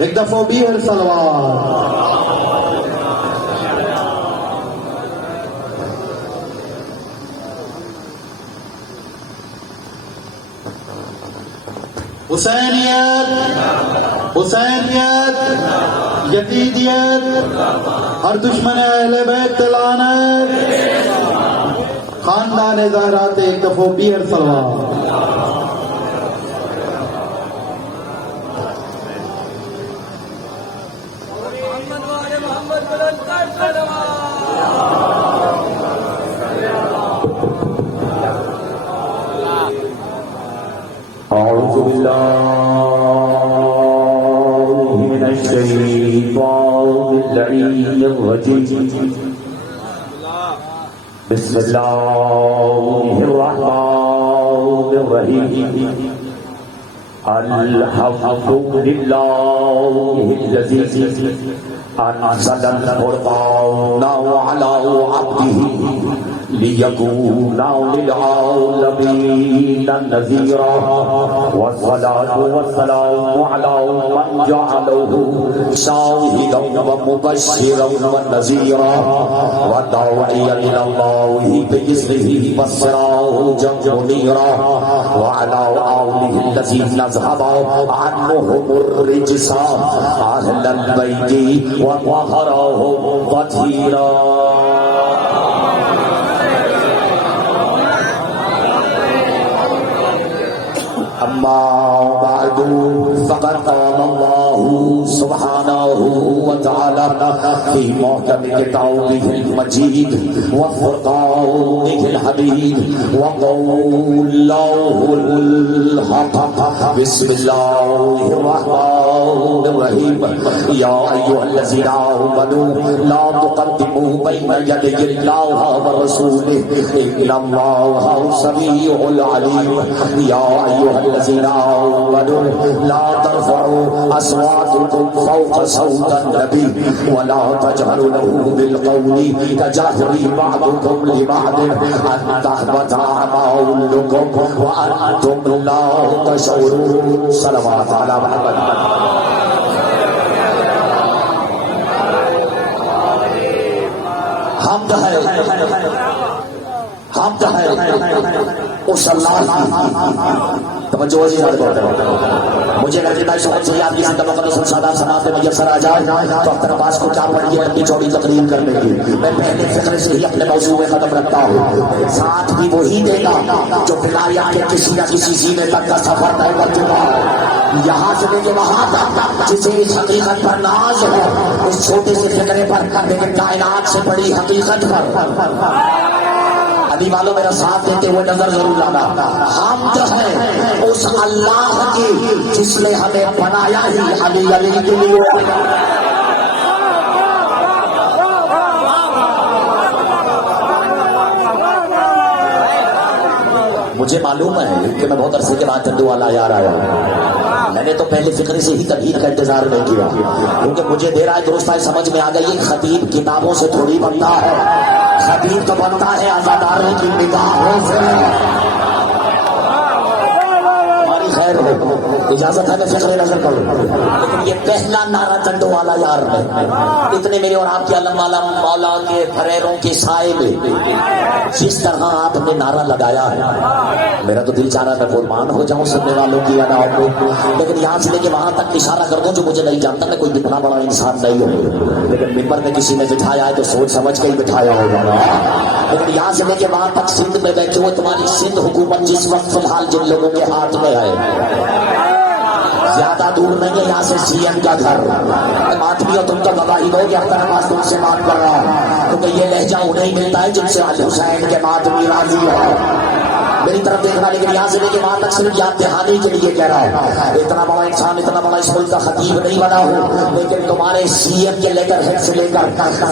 ایک دفعہ بھی ہے سلوات. حسینیت، حسینیت، یزیدیت، ہر دشمن اہل بیت لعنت، خاندان زہرات ایک دفعہ بیئر سلوات. أعوذ بالله من الشيطان اللعين الرجيم. بسم الله الرحمن الرحيم. الحمد لله الذي أنزل القرآن على عبده ليكون للعالمين نذيرا. والصلاة والسلام على من جعله شاهدا ومبشرا ونذيرا وداعيا إلى الله بإذنه وسراجا منيرا. وعلى آله الذين ذهب عنهم الرجس أهل البيت وطهرهم تطهيرا. أما بعد فقد قال الله سبحانه وتعالى في محكم كتابه المجيد وفرقانه الحميد وقوله الحق. بسم الله الرحمن الرحيم. يا أيها الذين آمنوا لا تقدموا بين يدي الله ورسوله إن الله سميع عليم. يا أيها الذين آمنوا لا ترفعوا أصواتكم فوق صوت النبي ولا تجهروا له بالقول كجهر بعضكم لبعض أن تحبط أعمالكم وأنتم لا تشعرون. صلوات على محمد. حمد ہے، حمد ہے اس اللہ کی. توجہ وزیر مجھے لگتا ہے شوق سے آپ کی زندہ مقدس السادات سماعت میں میسر آ جائے تو اختر عباس کو کیا پڑھی ہے اپنی چوڑی تقریر کرنے کی. میں پہلے فقرے سے ہی اپنے موضوع میں قدم رکھتا ہوں. ساتھ بھی وہی دے گا جو بلایا کے کسی نہ کسی سینے تک کا سفر طے کر چکا ہے. یہاں سے لے کے وہاں تک جسے اس حقیقت پر ناز ہو اس چھوٹے سے فقرے پر لیکن کائنات سے بڑی حقیقت پر علی والوں میرا ساتھ دیتے ہوئے نظر ضرور لانا. حمد ہے اس اللہ کی جس نے ہمیں بنایا ہی علی علی کے لیے. مجھے معلوم ہے کہ میں بہت عرصے کے بعد چندو والا یار آیا ہوں. میں نے تو پہلے فکر سے ہی تقریر کا انتظار نہیں کیا کیونکہ مجھے دے رہا ہے درست ہے سمجھ میں آ گئی خطیب کتابوں سے تھوڑی بنتا ہے. خطیب تو بنتا ہے آزاداروں کی نگاہوں سے. خیر ہو اجازت ہے میں فکر نظر کروں لیکن یہ پہلا نعرہ چندو والا یار ہے. اتنے میرے اور آپ کے علم والا مولا کے پھریروں کے سائے میں جس طرح آپ نے نعرہ لگایا ہے میرا تو دل چاہ رہا ہے میں قربان ہو جاؤں سننے والوں کی ادا کو. لیکن یہاں سے لے کے وہاں تک اشارہ کر دوں جو مجھے نہیں جانتا میں کوئی اتنا بڑا انسان نہیں ہوں لیکن ممبر میں کسی نے بٹھایا ہے تو سوچ سمجھ کے ہی بٹھایا ہوگا. لیکن یہاں سے لے کے وہاں تک سندھ میں بیٹھے ہوئے تمہاری سندھ حکومت جس وقت فی الحال جن لوگوں کے ہاتھ میں ہے زیادہ دور نہیں ہے یہاں سے سی ایم کا گھر. آدمی ہو تم تو گواہی دو کہ اختر عباس تم سے بات کر رہا ہوں کیونکہ یہ لہجہ انہیں ملتا ہے جن سے علی حسین کے ماتمی راضی ہے. میری طرف دیکھنا لیکن یہاں سے لے کے وہاں تک صرف یاد دہانی کے لیے کہہ رہا ہوں. اتنا بڑا انسان اتنا بڑا اس ملک کا خطیب نہیں بنا ہوں لیکن تمہارے سی ایم کے لیٹر ہیڈ سے لے کر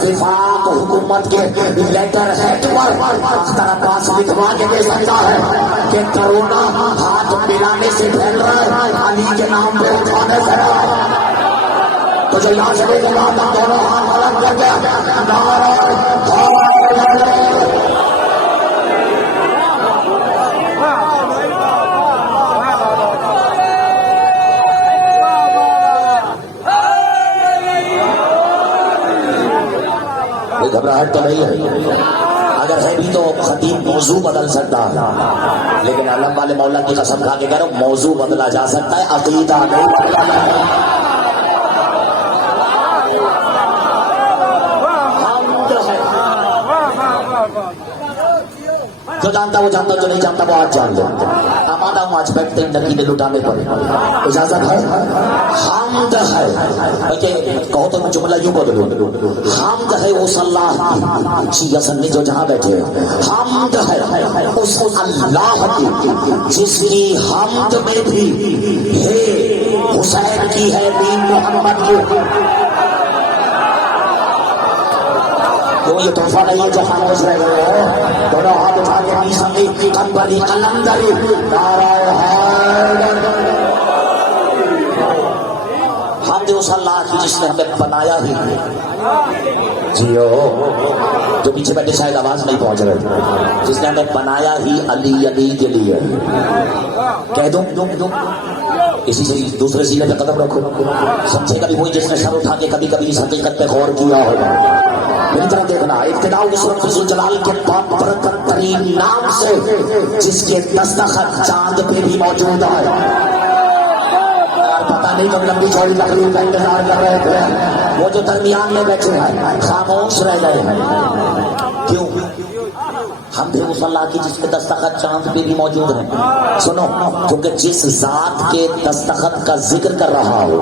وفاق حکومت کے لیٹر ہیڈ پر اختر عباس لکھوا کے دے سکتا ہے کہ کرونا ہاتھ ملانے سے پھیل رہا ہے علی کے نام پہ اٹھانے سے. تو جو یہاں سے لے کے وہاں تک دونوں ہاتھ الگ کر کے کوئی گھبراہٹ تو نہیں ہے؟ اگر ہے بھی تو خطیب موضوع بدل سکتا ہے، لیکن علم والے مولا کی قسم کھا کے کہہ رہا ہوں موضوع بدلا جا سکتا ہے، عقیدہ نہیں بدلا جا سکتا۔ جو جانتا وہ جانتا، جو نہیں جانتا وہ آج جان لے۔ آمادہ ہوں آج بیٹھتے ہیں نقیدے لٹانے پر، اجازت ہے؟ حمد ہے، کہو تو جملہ یوں بدلو، حمد ہے اس اللہ کی اصل میں جو جہاں بیٹھے ہیں، حمد ہے اس اللہ کی جس کی حمد میں بھی ہے حسین کی ہے دین محمد کی۔ یہ تحفہ نہیں ہے جو خاموش رہ گئے ہو، دونوں ہاتھ اٹھا کے اپنی سنگی کمبلی قلندری نعرہ حیدر۔ حمد اس اللہ کی جس نے ہمیں بنایا ہی جیو، جو پیچھے بیٹھے شاید آواز نہیں پہنچ رہے، جس نے ہمیں بنایا ہی علی علی کے لیے۔ کہہ دوں اسی سے دوسرے سینے پہ قدم رکھو، سمجھے کبھی وہی جس نے سر اٹھا کے کبھی کبھی اس حقیقت پہ غور کیا ہوگا۔ میری طرح دیکھنا، ابتدا اس وقت فضل جلال کے برکت ترین نام سے جس کے دستخط چاند پہ بھی موجود ہے۔ پتہ نہیں تم لمبی چوڑی تقریر کا انتظار کر رہے تھے، وہ جو درمیان میں بیٹھے ہیں خاموش رہ گئے ہیں، کیوں؟ ہم بھی اس اللہ کی جس کے دستخط چاند پہ بھی موجود ہیں۔ سنو، کیونکہ جس ذات کے دستخط کا ذکر کر رہا ہو،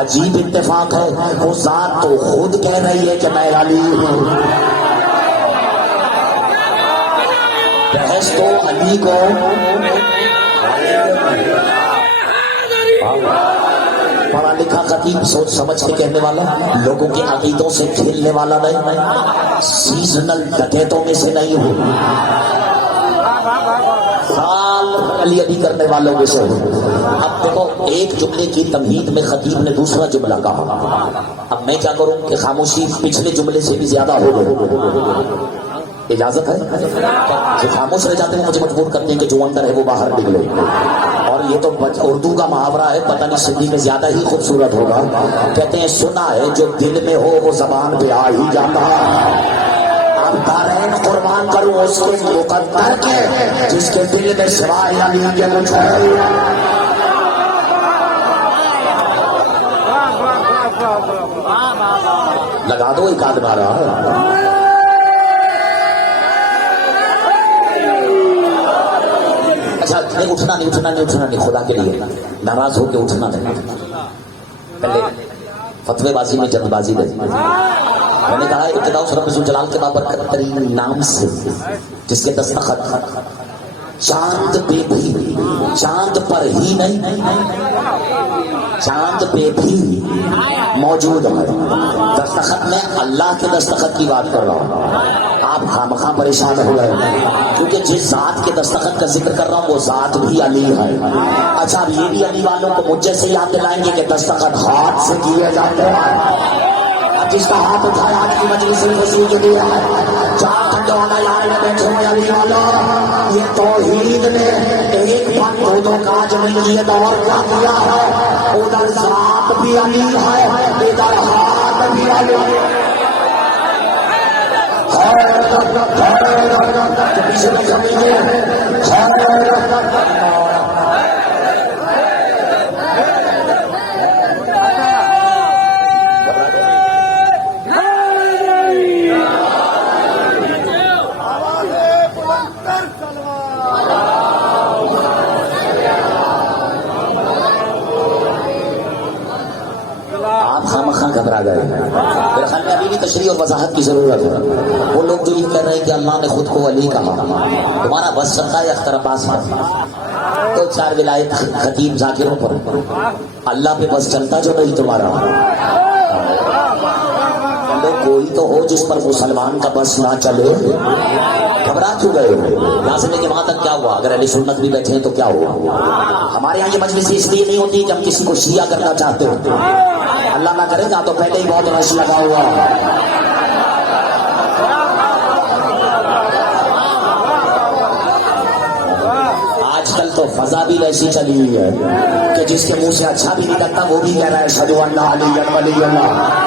عجیب اتفاق ہے وہ ذات تو خود کہہ رہی ہے کہ میں علی ہوں۔ بحث تو علی کو پڑھا لکھا خطیب سوچ سمجھ کے کہنے والا، لوگوں کے عقیدوں سے کھیلنے والا نہیں، سیزنل ڈکیتوں میں سے نہیں ہو، سال علی علی کرنے والوں میں سے ہو۔ اب دیکھو، ایک جملے کی تمہید میں خطیب نے دوسرا جملہ کہا، اب میں کیا کروں کہ خاموشی پچھلے جملے سے بھی زیادہ ہو گئی۔ اجازت ہے؟ جو خاموش رہ جاتے ہیں مجھے مجبور کرتے ہیں کہ جو اندر ہے وہ باہر نکلے، اور یہ تو اردو کا محاورہ ہے، پتہ نہیں سندھی میں زیادہ ہی خوبصورت ہوگا۔ کہتے ہیں سنا ہے جو دل میں ہو وہ زبان پہ آ ہی جاتا ہے۔ اب دارین قربان کروں اس کے مقدر کے جس کے دل میں سوائے علی کے کچھ ہے۔ لگا دو ایک آدھ بارہ۔ اچھا نہیں، اٹھنا نہیں، خدا کے لیے ناراض ہو کے اٹھنا نہیں۔ پہلے فتوے بازی میں جلد بازی نہیں۔ میں نے کہا ابتدا اس رب جلال کے بابرکت ترین نام سے جس کے دستخط چاند پہ بھی، چاند پر ہی نہیں، چاند پہ بھی موجود ہے۔ دستخط میں اللہ کے دستخط کی بات کر رہا ہوں، آپ خامخواہ پریشان ہو رہے ہیں کیونکہ جس ذات کے دستخط کا ذکر کر رہا ہوں وہ ذات بھی علی ہے۔ اچھا اب یہ بھی علی والوں کو مجھ سے یاد دلائیں گے کہ دستخط ہاتھ سے کیے جاتے ہیں۔ جس کا ہاتھ اٹھایا آج کی مجلس وسیع کے لیے ہے، چار کھنڈے والا یار میں بیٹھے ہوئے علی والا، یہ توحید نے ایک پن دو کاج نہیں کیے دور کیا کیا ہے، ادھر ذات بھی علی ہے، ادھر ہاتھ بھی علی ہے۔ پیچھے کی زمین گھبرا گئے۔ میرے خیال میں ابھی بھی تشریح اور وضاحت کی ضرورت ہے۔ وہ لوگ جو یہ کہہ رہے ہیں کہ اللہ نے خود کو ولی کہا، تمہارا بس چلتا ہے اختر عباس پر، تو چار ولایت خطیب ذاکروں پر، اللہ پہ بس چلتا جو نہیں تمہارا۔ کوئی تو ہو جس پر مسلمان کا بس نہ چلے، گھبرا کیوں گئے ہو؟ یہاں سے لے کے وہاں تک کیا ہوا؟ اگر اہل سنت بھی بیٹھے ہیں تو کیا ہوا؟ ہمارے یہاں یہ مجلس اس لیے نہیں ہوتی کہ ہم کسی کو شیعہ کرنا چاہتے ہو، اللہ نہ کرے گا تو پہلے ہی بہت رش لگا ہوا۔ آج کل تو فضا بھی ویسی چلی ہوئی ہے کہ جس کے منہ سے اچھا بھی نکلتا وہ بھی کہہ رہا ہے اشہدو ان لا الہ الا اللہ۔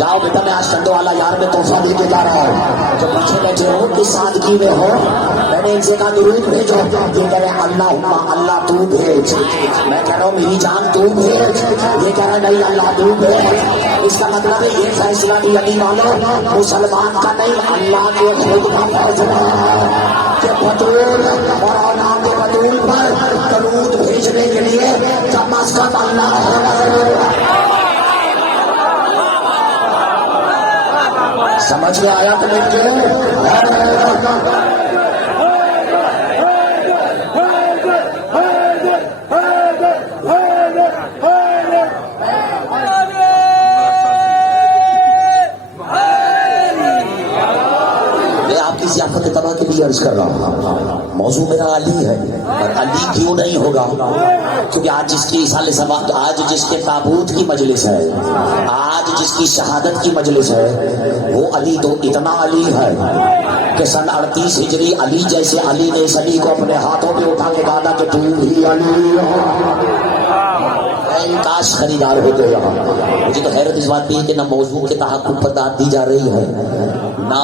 جاؤ بیٹا میں آج چندو والا یار میں تحفہ دے کے جا رہا ہوں. جو پیچھے بیٹھے ہو کس سادگی میں ہو, میں نے ان سے کہا درود بھیجو. یہ کہہ رہے اللہ اللہ تو بھیج. میں کہہ رہا ہوں میری جان تو بھیج. یہ کہہ رہا نہیں اللہ تو بھیج. اس کا مطلب ہے یہ فیصلہ بھی علی والو مسلمان کا نہیں, اللہ کے خود کا فیصلہ کہ بطول اور اولاد بطول پر درود بھیجنے کے لیے کم از کم اللہ ہونا ضروری ہے. سمجھ میں آیا تو نہیں کہ میں آپ کی ضیافت تباہ کے لیے عرض کر رہا ہوں. موضوع میرا علی ہے, اور علی کیوں نہیں ہوگا؟ کیونکہ آج جس کی سال سبق, آج جس کے تابوت کی مجلس ہے, آج جس کی شہادت کی مجلس ہے, وہ علی تو اتنا علی ہے کہ سن 38 ہجری علی جیسے علی نے اس علی کو اپنے ہاتھوں پہ اٹھا کے کہا کہ تو بھی علی کاش خریدار ہوتے یہاں. مجھے تو حیرت اس بات کی ہے کہ نہ موضوع کے تحقق پر داد دی جا رہی ہے, نہ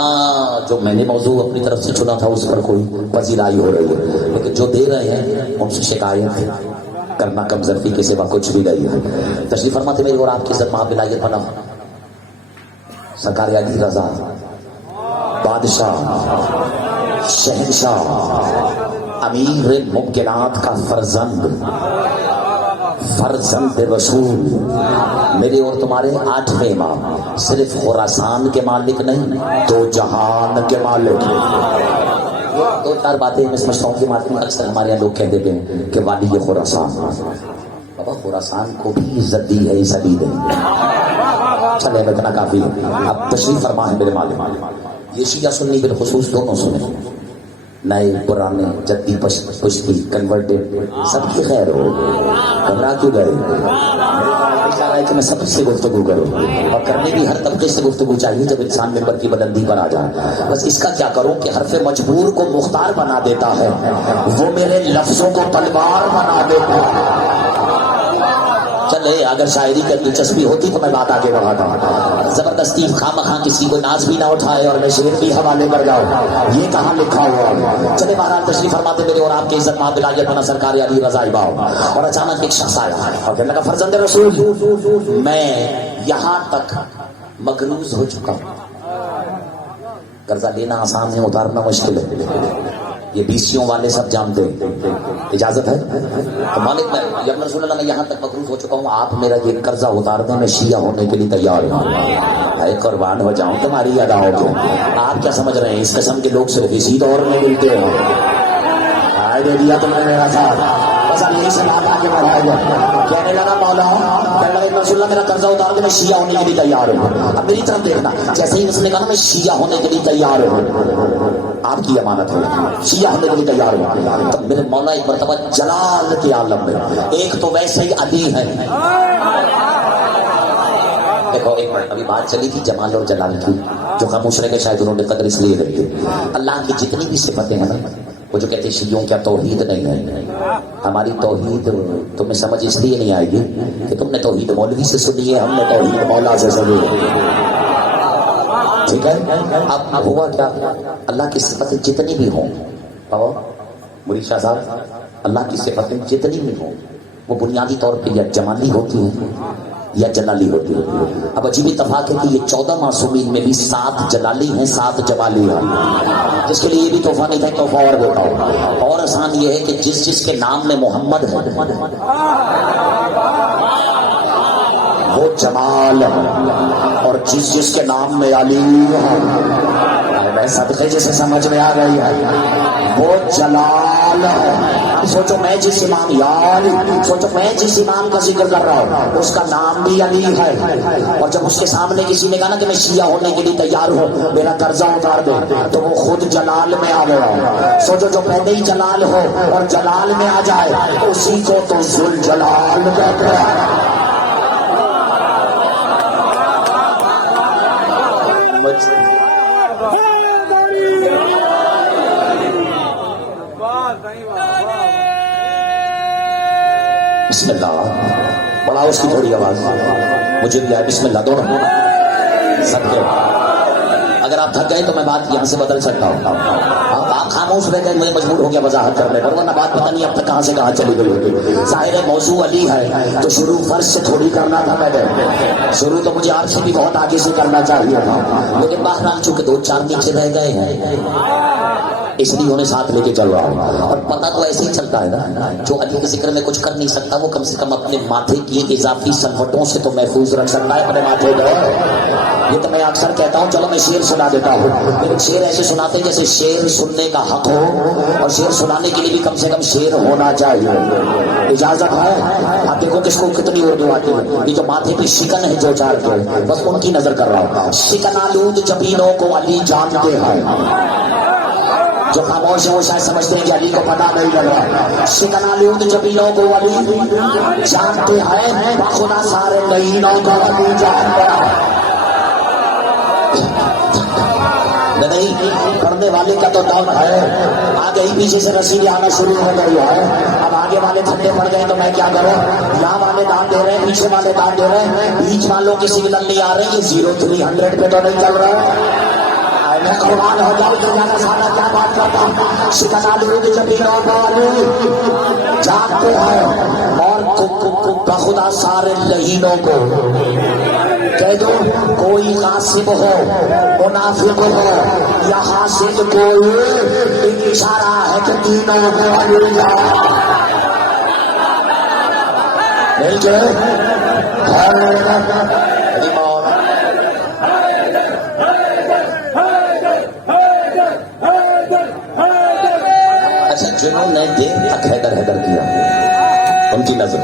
جو میں نے موضوع اپنی طرف سے چنا تھا اس پر کوئی پذیرائی ہو رہی ہے. لیکن جو دے رہے ہیں ان سے شکایت کرنا کم ظرفی کے سوا کچھ بھی نہیں ہے. تشریف فرماتے میری اور آپ کی عزت محب بلائیت پناہ سرکار علی رضا بادشاہ شہنشاہ امیر ممکنات کا فرزند رسول, میرے اور تمہارے 8ویں امام, صرف خراسان کے مالک نہیں تو جہان کے مالک. 2-4 باتیں میں سمجھتا ہوں کہ مارکیٹ میں اکثر ہمارے یہاں لوگ کہہ دیتے ہیں کہ والی خراسان. بابا خراسان کو بھی عزت دی ہے اس علی نے. چلے اتنا کافی ہے. اب تشریف فرما ہے میرے مالک. یہ شیعہ سنی بالخصوص دونوں سنے, نئے پرانے جدی پشتی کنورٹڈ, سب کی خیر ہو. گھبرا کیوں گئے؟ کہ میں سب سے گفتگو کروں, اور کرنے بھی ہر طبقے سے گفتگو چاہیے جب انسان ممبر کی بلندی پر آ جائے. بس اس کا کیا کروں کہ حرف مجبور کو مختار بنا دیتا ہے, وہ میرے لفظوں کو تلوار بنا دیتا ہے. چلے اگر شاعری کی دلچسپی ہوتی تو میں بات آگے بڑھاتا ہوں. زبردستی خام خاں کسی کو ناز بھی نہ اٹھائے اور میں شعر بھی حوالے کر جاؤں, یہ کہاں لکھا ہوا. چلے بہرحال تشریف فرماتے میرے اور آپ کی عزت ماں بلائیت بنا سرکار علی رضا باؤ. اور اچانک ایک شخص آیا اور کہنے لگا فرزند رسول میں یہاں تک مغروض ہو چکا ہوں. قرضہ لینا آسان ہے, اتارنا مشکل ہے, یہ بیسیوں والے سب جانتے ہیں. اجازت ہے تو مالک میں یا رسول اللہ میں یہاں تک مغروض ہو چکا ہوں, آپ میرا یہ قرضہ اتار دیں, میں شیعہ ہونے کے لیے تیار ہوں. اے قربان ہو جاؤں تمہاری اداؤں کو. آپ کیا سمجھ رہے ہیں اس قسم کے لوگ صرف اسی دور میں ملتے ہیں؟ دے دیا تم نے میرا ساتھ, بس اب یہی سے بات آگے بڑھایا گیا. کہنے لگا مولا رسول اللہ میرا قرضہ اتار دے, میں شیعہ ہونے کے لیے تیار ہوں. اب میری طرف دیکھنا, جیسے ہی اس نے کہا میں شیعہ ہونے کے لیے تیار ہوں, آپ کی امانت ہے, شیعہ ہونے کے لیے تیار ہوں. تو میرے مولا ایک مرتبہ جلال کے عالم میں, ایک تو ویسے ہی علی ہے. دیکھو ایک منٹ, ابھی بات چلی تھی جمال اور جلال کی, جو خاموش رہ کے شاید انہوں نے قدر اس لیے رکھی. اللہ کی جتنی بھی صفتیں ہیں نا, وہ جو کہتے ہیں شیعوں کیا توحید نہیں ہے, ہماری توحید تمہیں سمجھ اس لیے نہیں آئے گی کہ تم نے توحید مولوی سے سنی ہے, ہم نے توحید مولا سے سنی ہے. ٹھیک ہے, اب ہوا کیا, اللہ کی صفتیں جتنی بھی ہوں, مرید شاہ صاحب, اللہ کی صفتیں جتنی بھی ہوں وہ بنیادی طور پہ یا جمالی ہوتی ہیں یا جلالی ہوتی ہے. اب عجیب اتفاق ہے کہ یہ 14 معصومین میں بھی 7 جلالی ہیں 7 جمالی ہیں, جس کے لیے یہ بھی تحفہ نہیں تھا, تحفہ اور دیتا ہوں. اور آسان یہ ہے کہ جس جس کے نام میں محمد ہے وہ جمال ہے, اور جس جس کے نام میں علی ہے, میں صدقے جسے سمجھ میں آ رہی ہے, وہ جلال ہے. سوچو میں جس امام یار سوچو میں جس امام کا ذکر کر رہا ہوں اس کا نام بھی علی ہے, اور جب اس کے سامنے کسی نے کہا نا کہ میں شیعہ ہونے کے لیے تیار ہوں, میرا قرضہ اتار دے, تو وہ خود جلال میں آ گیا. سوچو جو پہلے ہی جلال ہو اور جلال میں آ جائے اسی کو تو ذل جلال کہتے ہیں. بسم اللہ, بڑھاؤ اس کی تھوڑی آواز, مجھے بھی آئے. بسم اللہ دونوں. سب اگر آپ تھک گئے تو میں بات یہاں سے بدل سکتا ہوں. آپ خاموش رہ گئے, میں مجبور ہو گیا وضاحت کرنے پر, ورنہ بات پتہ نہیں اب تک کہاں سے کہاں چلی گئی ہوتی. ظاہر موضوع علی ہے تو شروع فرض سے تھوڑی کرنا تھا. میں نے شروع تو مجھے آپ سے بھی بہت آگے سے کرنا چاہیے تھا, لیکن بہرحال چونکہ 2-4 نیچے رہ گئے ہیں اس لیے انہیں ساتھ لے کے چل رہا ہوں. اور پتہ تو ایسے ہی چلتا ہے نا, جو علی کے ذکر میں کچھ کر نہیں سکتا وہ کم سے کم اپنے ماتھے کی اضافی سلوٹوں سے تو محفوظ رکھ سکتا ہے اپنے ماتھے کو. یہ تو میں اکثر کہتا ہوں, چلو میں شعر سنا دیتا ہوں, لیکن شعر ایسے سناتے ہیں جیسے شعر سننے کا حق ہو, اور شعر سنانے کے لیے بھی کم سے کم شعر ہونا چاہیے. اجازت ہے؟ آپ دیکھو کس کو کتنی اردو آتی ہے. یہ جو ماتھے پہ شکن ہے 2-4 کے, بس ان کی نظر کر رہا ہوں. شکن آلود جبینوں کو علی جانتے ہیں. جو خاموش ہے وہ شاید سمجھتے ہیں کہ علی کو پتہ نہیں لگ رہا. شکن آلود جبینوں کو علی جانتے ہیں, خدا سارے نئینوں کو علی جانتے ہیں. نہیں, پڑھنے والے کا تو دور ہے. آگے ہی پیچھے سے رسیدیں آنا شروع ہو گئی ہے. اب آگے والے تھکے پڑ گئے تو میں کیا کروں. یہاں والے دان دے رہے ہیں, پیچھے والے دان دے رہے ہیں, بیچ والوں کی سگنل نہیں آ رہی. 0300 پہ تو نہیں چل رہا. میں قربان ہو جاؤں تو زیادہ سادہ کیا بات کرتا ہوں. شکنا لوگ جبینوں کو جانتے ہیں, اور بخدا سارے لہینوں کو کہہ دو. کوئی غاصب ہو, منافق ہو یا حاسد, کوئی اشارہ ہے کہ تینوں کو علی جان مل کے جنہوں نے دیر تک حیدر کیا ان کی نظر,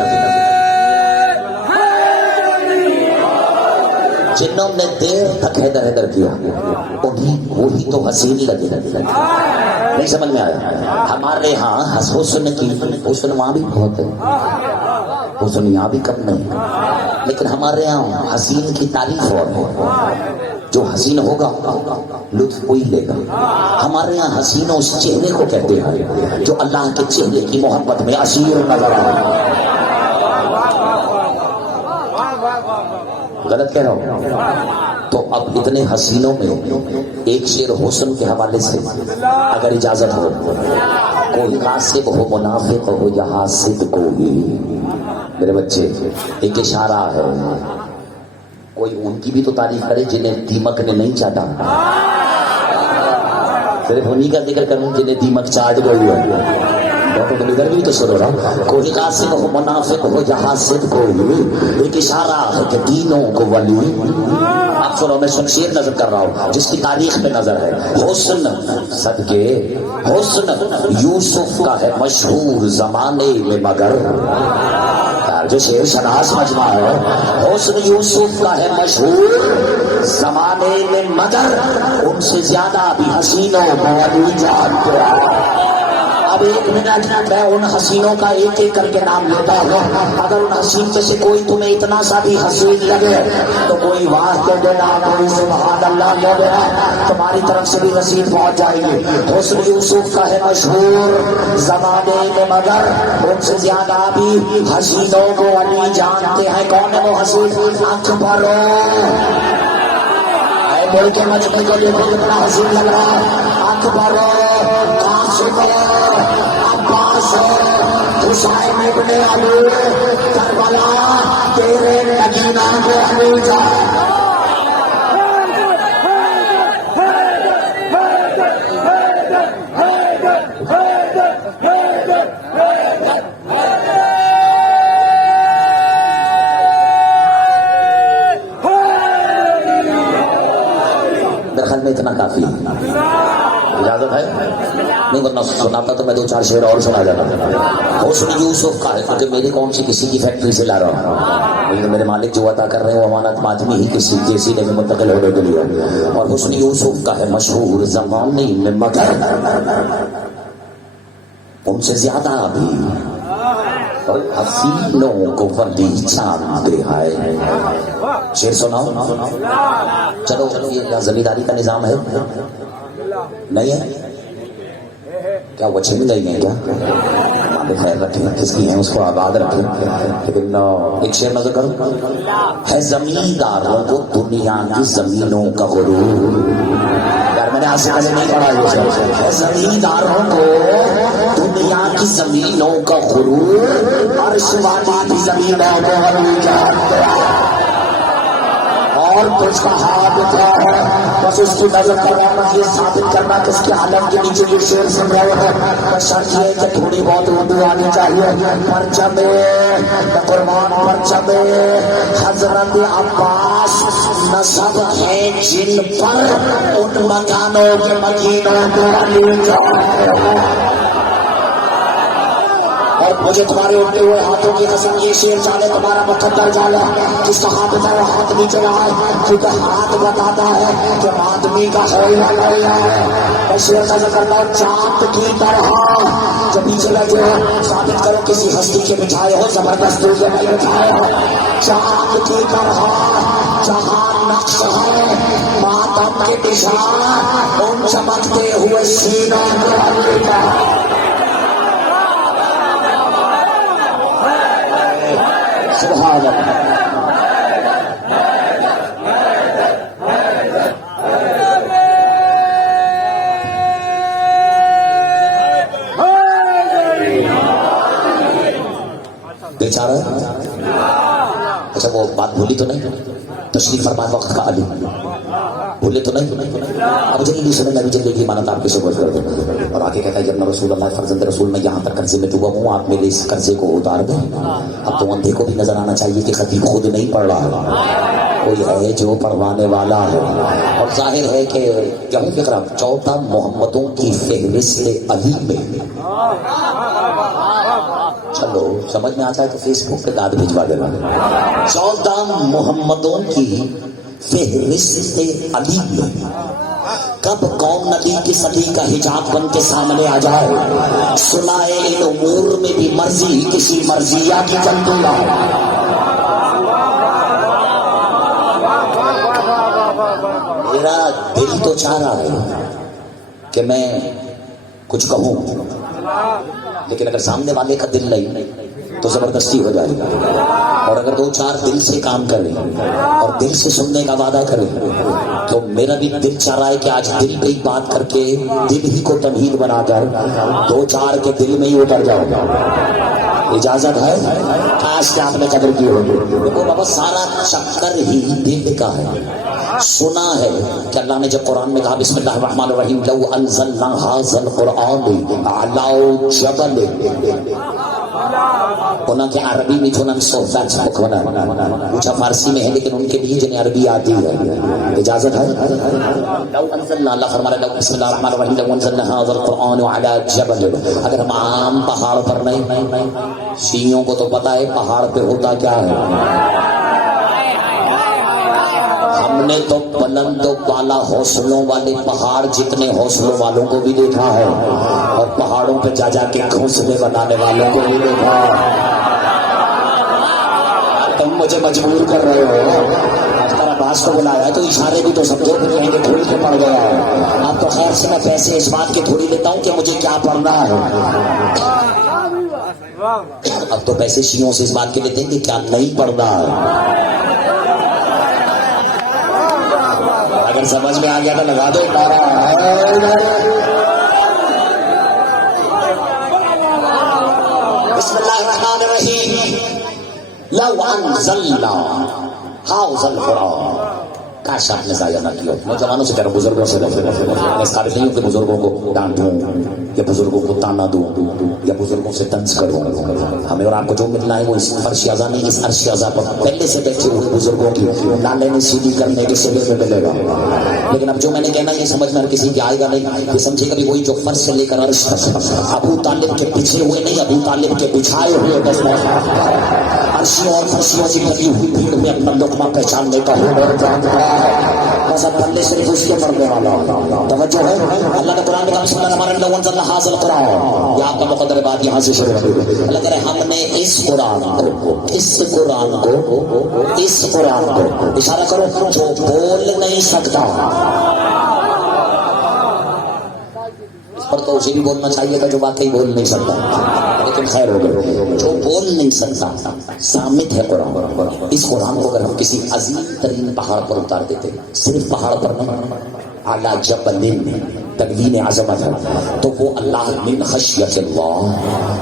جنہوں نے دیر تک حیدر کیا وہی تو حسین لگے. نہیں سمجھ میں آیا. ہمارے ہاں حسن کی حسن وہاں بھی بہت ہے, حسن یہاں بھی کم نہیں, لیکن ہمارے یہاں حسین کی تعریف اور ہے. جو حسین ہوگا لطف وہی لے گا. ہمارے یہاں حسین اس چہرے کو کہتے ہیں جو اللہ کے چہرے کی محبت میں اسیر نظر آئے. غلط کہہ رہا ہوں؟ تو اب اتنے حسینوں میں ایک شعر حسن کے حوالے سے اگر اجازت ہو, کوئی غاصب ہو, منافق ہو یا حاسد, کوئی میرے بچے ایک اشارہ ہے. کوئی ان کی بھی تو تعریف کرے جنہیں دیمک نے نہیں چاٹا. صرف انہیں کا ذکر کروں جنہیں دیمک چاٹ گئی ہے. ادھر بھی تو سنو رہا. کوئی قاسم ہو, منافق ہو یا حاسد, کوئی ایک اشارہ ہے کہ دینوں کو ولی. اب سنو, میں شمشیر نظر کر رہا ہوں جس کی تاریخ میں نظر ہے. حسن صدقے حسن یوسف کا ہے مشہور زمانے میں, مگر جو شعر شناس مجمع ہے, حسن یوسف کا ہے مشہور زمانے میں, مگر ان سے زیادہ بھی حسینوں کو علی جانتے ہیں. اب 1 منٹ میں ان حسینوں کا ایک ایک کر کے نام لیتا ہوں. اگر ان حسین میں سے کوئی تمہیں اتنا سا بھی حسین لگے تو کوئی واہ کہہ دینا, کوئی سبحان اللہ کہہ دینا, تمہاری طرف سے بھی رسید پہنچ جائے گی. حسن یوسف کا ہے مشہور زمانے میں, مگر ان سے زیادہ بھی حسینوں کو علی جانتے ہیں. کون ہے وہ حسین؟ آنکھ بھرو, مل کے مجمع کو دیکھو کتنا حسین لگ رہا ہے. آنکھ بھرو, قاسم عباس حسین ابن علی کربلا, تیرے نگینہ کو علی جان. درخل میں اتنا کافی اجازت ہے نہیں, ورنہ سناتا تو میں 2-4 شعر اور سنا جاتا. حسن یوسف کا ہے کیونکہ میری کون سی کسی کی فیکٹری سے لا رہا ہوں, لیکن میرے مالک جو عطا کر رہے ہیں وہ امانت ماتمی ہی کسی کے سینے میں منتقل ہونے کے لیے. اور حسن یوسف کا ہے مشہور زمانے میں, مگر ان سے زیادہ بھی حسینوں کو ولی جانتے ہیں. شعر سناؤ. چلو یہ زمینداری کا نظام ہے نہیں ہے کیا, وہ چھن گئی ہے کیا؟ خیر رکھیں کس کی ہیں اس کو آباد رکھیں. لیکن ایک شعر نظر کرو. ہے زمینداروں کو دنیا کی زمینوں کا غرور. یار میں نے آج سے پہلے نہیں پڑھا یہ شعر. ہے زمینداروں کو دنیا کی زمینوں کا غرور. عرش والی بھی زمینوں کو غرور. اور تجھ کا ہاتھ اٹھا ہے بس اس کی نظر کروانا یہ ثابت کرنا کہ اس کے عالم کے نیچے یہ شعر سن رہے ہیں. شرط یہ کہ تھوڑی بہت اردو آنی چاہیے. پرچم قربان پرچم حضرت عباس نصب ہے جن پر ان مکانوں کے مکینوں کو علی جان. اور مجھے تمہارے اٹھتے ہوئے ہاتھوں کی قسم یہ شیر جانے تمہارا مقدر جانا. جس کا ہاتھ ہے وہ ہاتھ نیچے رہا ہے کیونکہ ہاتھ بتاتا ہے کہ آدمی کا ہے یا نہیں ہے. میں شیر کا ذکر کرتا ہوں چاند کی طرح جب پیچھے لگے ہو ثابت کرو کسی ہستی کے بٹھائے ہو زبردست کے نہیں بٹھائے ہو. چاند کی طرح جہاں نقش ہے ماتم کے نشان ان چمکتے ہوئے سینوں کا. سبحان اللہ. بیچارہ اچھا وہ بات بھولی تو نہیں تشریف فرمان وقت کا علی بھولے تو نہیں. اب جلدی سمجھ میں بھی جلدی کی مانت آپ کی سبوت کر دیں. اور آگے کہتا ہے جب میں رسول اللہ فرزند رسول میں یہاں تک قرضے میں ڈوبا ہوں آپ میرے اس قرضے کو اتار دیں. اب تو اندھے کو بھی نظر آنا چاہیے کہ خطیب خود نہیں پڑھ رہا کوئی ہے جو پڑھوانے والا ہے. اور ظاہر ہے کہ کیا ہوں فکر 14 محمدوں کی فہرست علی میں. چلو سمجھ میں آ جائے تو فیس بک پہ داد بھجوا دینا. 14 محمدوں کی فہرست علی میں کب قوم نبی کی صدی کا حجاب بن کے سامنے آ جائے. سنائے ان امور میں بھی مرضی کسی مرضیہ کی چمتولا. میرا دل تو چاہ رہا ہے کہ میں کچھ کہوں لیکن اگر سامنے والے کا دل نہیں تو زبردستی ہو جائے گا. اور اگر 2-4 دل سے کام کریں اور دل سے سننے کا وعدہ کریں تو میرا بھی دل چاہ رہا ہے کہ آج دل پہ ہی بات کر کے دل ہی کو تمہید بنا کر 2-4 کے دل میں ہی اتر جاؤ گا. اجازت ہے؟ کاش کہ آپ نے قدر کی ہوگی. دیکھو بابا سارا چکر ہی دل کا ہے. سنا ہے کہ اللہ نے جب قرآن میں کہا بسم اللہ الرحمن الرحیم لو انزلنا هذا القرآن على جبل اونا کے عربی میں چونن صحبت بکھونا پوچھا فارسی میں ہے لیکن ان کے لیے جنہیں عربی آتی ہے. اجازت ہے؟ لو انزلنا اللہ فرمانا لو بسم اللہ الرحمن الرحیم لو انزلنا هذا القرآن على جبل. اگر ہم عام پہاڑ پر نہیں شیعوں کو تو پتا ہے پہاڑ پہ ہوتا کیا ہے. ہم نے تو بلند و بالا حوصلوں والے پہاڑ جتنے حوصلوں والوں کو بھی دیکھا ہے اور پہاڑوں پہ جا جا کے گھونسلے بنانے والوں کو بھی دیکھا ہے. تم مجھے مجبور کر رہے ہو. اختر عباس کو بلایا تو اشارے بھی تو سمجھو پھر کہیں گے کھل کے پڑ گیا ہے. اب تو خیر سے میں پیسے اس بات کے تھوڑی لیتا ہوں کہ مجھے کیا پڑھنا ہے. اب تو پیسے شیعوں سے اس بات کے لیتے ہیں کہ کیا نہیں پڑھنا ہے. اگر سمجھ میں آ گیا تو لگا دو نعرہ. بسم اللہ الرحمن الرحیم لو انزلنا هذا القرآن. کاش آپ نے ضائع نہ کیا. نوجوانوں سے کہہ رہا ہوں بزرگوں سے میں اس قابل نہیں ہوں کہ بزرگوں کو ڈانٹوں یا بزرگوں کو تانا دوں یا بزرگوں سے طنز کروں. ہمیں اور آپ کو جو ملنا ہے وہ اس فرش اعضا نہیں اس عرش اعضا پر پہلے سے بیٹھے ہوئے بزرگوں کی نالے میں سیدھی کرنے کے سلے میں ملے گا. لیکن اب جو میں نے کہنا یہ سمجھ میں ہر کسی کی آئے گا نہیں. یہ سمجھے گا بھی وہی جو فرش سے لے کر عرش ابو طالب کے پیچھے ہوئے نہیں ابو طالب کے بچھائے ہوئے بس عرشیوں اور فرشیوں کی لگی ہوئی بھیڑ میں اپنا لقمہ پہچاننے کا ہنر جان رہا ہے. بس اب پلے صرف اس کے پڑھنے والا توجہ ہے. اللہ نے قرآن میں کہا بسم اللہ الرحمن الرحیم لو انزلنا هذا القرآن. یہ آپ کا مقدر بات یہاں سے شروع ہے. اللہ کہہ رہے ہم نے اس قرآن کو اشارہ کرو جو بول نہیں سکتا. اس پر تو اسے بھی بولنا چاہیے تھا جو واقعی بول نہیں سکتا. لیکن خیر ہو گئے. جو بول نہیں سکتا سامت ہے قرآن. اس قرآن کو اگر ہم کسی عظیم ترین پہاڑ پر اتار دیتے, صرف پہاڑ پر نہیں, اعلیٰ جبل تنوین عظمت ہے, تو وہ اللہ من خشیت اللہ,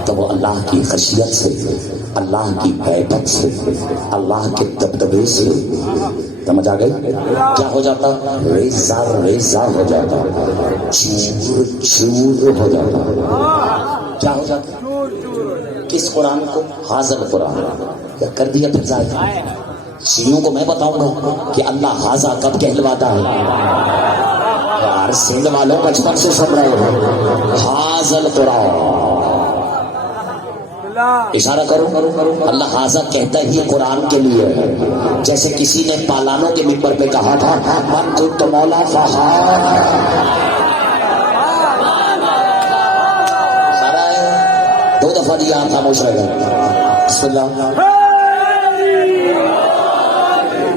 تو وہ اللہ کی خشیت سے, اللہ کی ہیبت سے, اللہ کے دبدبے سے, سمجھ آ گئی, کیا ہو جاتا, ریزہ ریزہ ہو جاتا, چور چور ہو جاتا. کیا ہو جاتا, کس قرآن کو, حاضر قرآن کیا کر دیا پھر ظاہر. شیعوں کو میں بتاؤں گا کہ اللہ حاضر کب کہلواتا ہے. یار سندھ والوں بچپن سے سن رہے ہو, حاضر قرآن, اشارہ کرو, اللہ حاضر کہتا ہی قرآن کے لیے ہے. جیسے کسی نے پالانوں کے ممبر پہ کہا تھا من کنت مولا فہان, دو دفعہ دیا خاموش رہ گئے. بسم اللہ.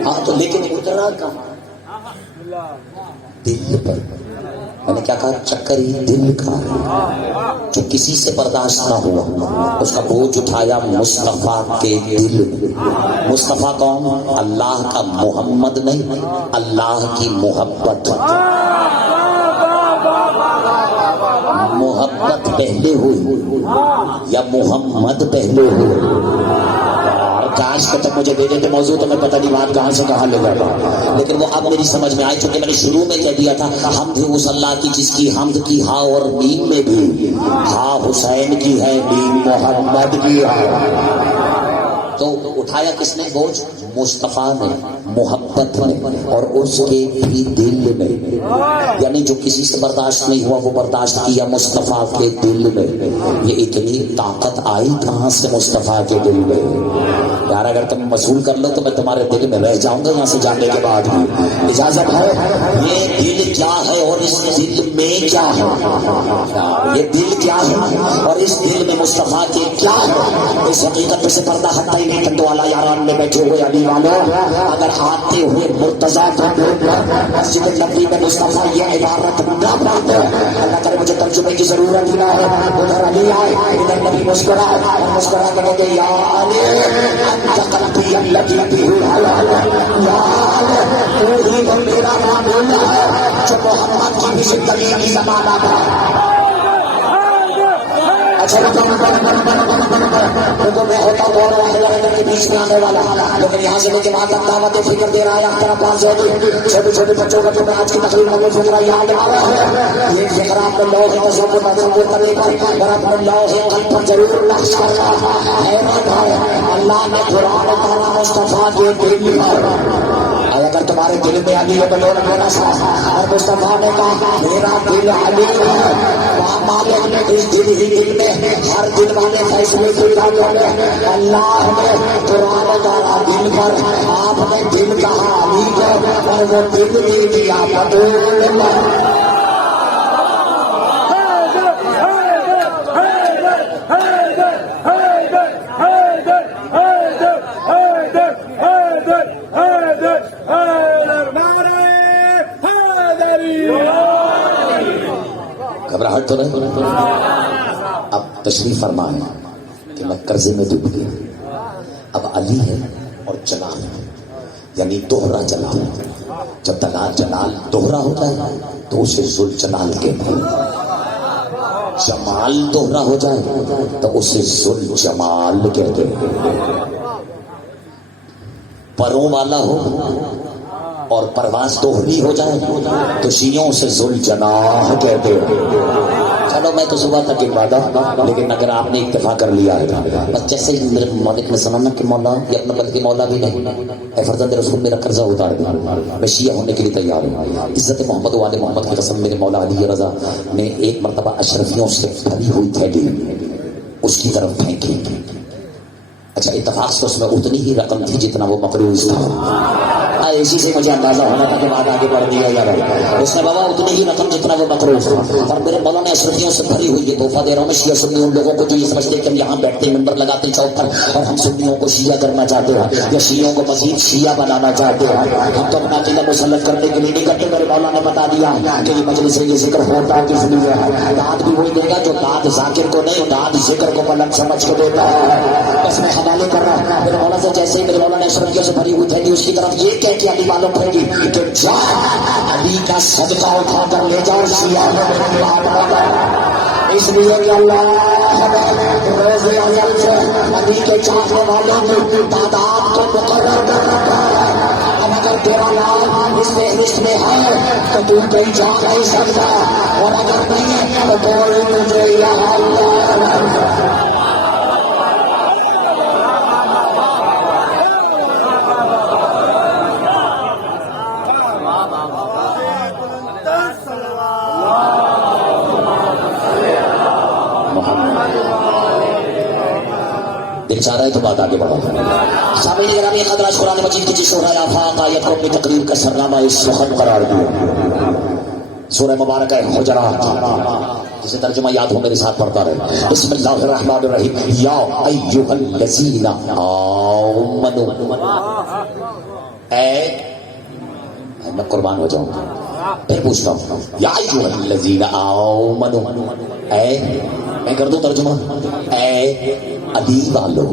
ہاں تو لیکن اترا کہاں, دل پر. میں نے کیا کہا, چکر ہی دل کا جو کسی سے برداشت نہ ہوا, اس کا بوجھ اٹھایا مصطفیٰ کے دل میں. مصطفیٰ کون, اللہ کا محمد نہیں, اللہ کی محبت. محبت پہلے ہوئی یا محمد پہلے ہوئی. کاش کہ تک مجھے دے دیتے موضوع تو میں پتہ نہیں بات کہاں سے کہاں لے جاتا, لیکن وہ اب میری سمجھ میں آئی, چونکہ میں نے شروع میں کہہ دیا تھا حمد اس اللہ کی جس کی حمد کی ہاں اور میم میں بھی ہاں حسین کی ہے, میم محمد کی ہے. تو اٹھایا کس نے بوجھ, مصطفیٰ نے, محبت نے, اور اس کے بھی دل میں. یعنی جو کسی سے برداشت نہیں ہوا وہ برداشت کیا مصطفیٰ کے دل میں. یہ اتنی طاقت آئی کہاں سے مصطفیٰ کے دل میں. یار اگر تم وصول کر لو تو میں تمہارے دل میں رہ جاؤں گا یہاں سے جانے کے بعد بھی. اجازت ہے, یہ دل کیا ہے اور اس دل میں کیا ہے, یہ دل کیا ہے اور اس دل میں مصطفیٰ کے کیا ہے, اس حقیقت سے پردہ ہٹا ہی نہیں. کنڈو والا یاران میں بیٹھے ہوئے علی والوں, اگر آتے ہوئے مرتضیٰ مسجد نبی میں مصطفیٰ یہ عبارت نہ پڑھتے, اللہ کرے مجھے ترجمے کی ضرورت ہی نہ ہے. ادھر علی آئے, ادھر نبی مسکرا اور مسکرا کر کے یا علی انت قلبی الذی به الحیات, یا علی تو ہی تو میرا معبود ہے جو محمد کی بھی زندگی کی زمانہ تھا. اچھا تو میں ہوتا غور واحد کے بیچ میں آنے والا, لیکن یہاں سے مجھے وہاں تک دعوت فکر دے رہا ہے. اختر پانچ چھوٹے چھوٹے بچوں کا جو میں آج کی تقریب میں فکرہ یاد آ رہا ہے, یہ فکر آپ نے لوح تصور تصور کرنے پر اور اپنے لوح قلب پر ضرور نقش کر رہا ہے. اللہ نے قرآن اتارا مصطفیٰ کے دل پر. اگر تمہارے دل میں علی ہے تو لوگ میرا ساتھ, اور مصطفیٰ نے کہا میرا دل علی ہے. مالک اس دل ہی دل میں ہر دل والے فیصلے کی باتوں میں اللہ نے قرآن اتارا دل پر. آپ نے دل کہا علی کو اور وہ دل دے دیا بدول پر. گھبراہٹ تو نہیں. اب تشریف فرمائیں کہ میں قرضے میں ڈوب گیا. اب علی ہے اور جلال ہے, یعنی دوہرا جلال. جب جلال دوہرا ہوتا ہے تو اسے ذل جلال کہتے ہیں. جمال دوہرا ہو جائے تو اسے ذل جمال کہتے ہیں. پروں والا ہو اور پرواز دوہری ہو جائے تو شیعوں سے ذل جناح کہتے ہیں. چلو میں تو صبح تک وعدہ, لیکن اگر آپ نے اتفاق کر لیا ہے بس جیسے میرے مالک نے سنا نا کہ مولا یہ اپنا بلکہ مولا بھی نہیں, اے فرزند رسول میرا قرضہ اتار دیا, میں شیعہ ہونے کے لیے تیار ہوں. عزت محمد والے محمد کی قسم میرے مولا علی رضا نے ایک مرتبہ اشرفیوں سے بھری ہوئی تھیلی اس کی طرف پھینکی. اچھا اتفاق سے اس میں اتنی ہی رقم تھی جتنا وہ مقروض تھا. اسی سے مجھے اندازہ ہونا تھا کہ بات آگے بڑھ گئی ہے یا نہیں. اس نے بابا اتنی ہی رقم جتنا وہ مقروض تھا. اور میرے مولانا اشرفیوں سے بھری ہوئی یہ تحفہ دے رہا ہوں میں شیعہ سنی ان لوگوں کو جو یہ سمجھتے کہ ہم یہاں بیٹھتے ممبر لگاتے چوک پر اور ہم سنیوں کو شیعہ کرنا چاہتے ہیں یا شیعوں کو مزید شیعہ بنانا چاہتے ہیں. ہم تو اپنا عقیدہ مسلط کرنے کے لیے نہیں کرتے. میرے مولانا نے بتا دیا کہ یہ مجلس سے یہ ذکر ہوتا کس لیے ہے. داد بھی وہی دے گا جو داد ذاکر کو نہیں داد ذکر کو بلند سمجھ کے دیتا ہے. بس میں حوالے کر رہا ہوں میرے مولانا سے. جیسے ہی میرے مولانا اشرفیوں سے بھری ہوئی تھیلی اس کی طرف یہ کہہ کے علی معلوم پڑے گی کہ جا علی کا صدقہ اٹھا کر لے جاؤ شیعہ اس لیے کہ اللہ روز اجل سے علی کے چاہنے والوں کی تعداد کو مقرر کر رکھا ہے. اب اگر تیرا نام اس فہرست میں ہے تو تو کہیں جا نہیں سکتا اور اگر نہیں تو کوئی مجھے یہاں اللہ چاہ رہا ہے تو بات آگے بڑھا. سامعین گرامی خدراج قرآن مجید کی سورہ آفاق آیت کو اپنی تقریر کا سرنامہ اس وقت قرار دیا. سورہ مبارکہ حجرات جسے ترجمہ یاد ہو میرے ساتھ پڑھتا رہے. بسم اللہ الرحمن الرحیم. یا ایھا الذین آمنوا میں قربان ہو جاؤں گا. پھر پوچھتا ہوں یا ایھا الذین آمنوا میں کر دوں ترجمہ اے علی والو.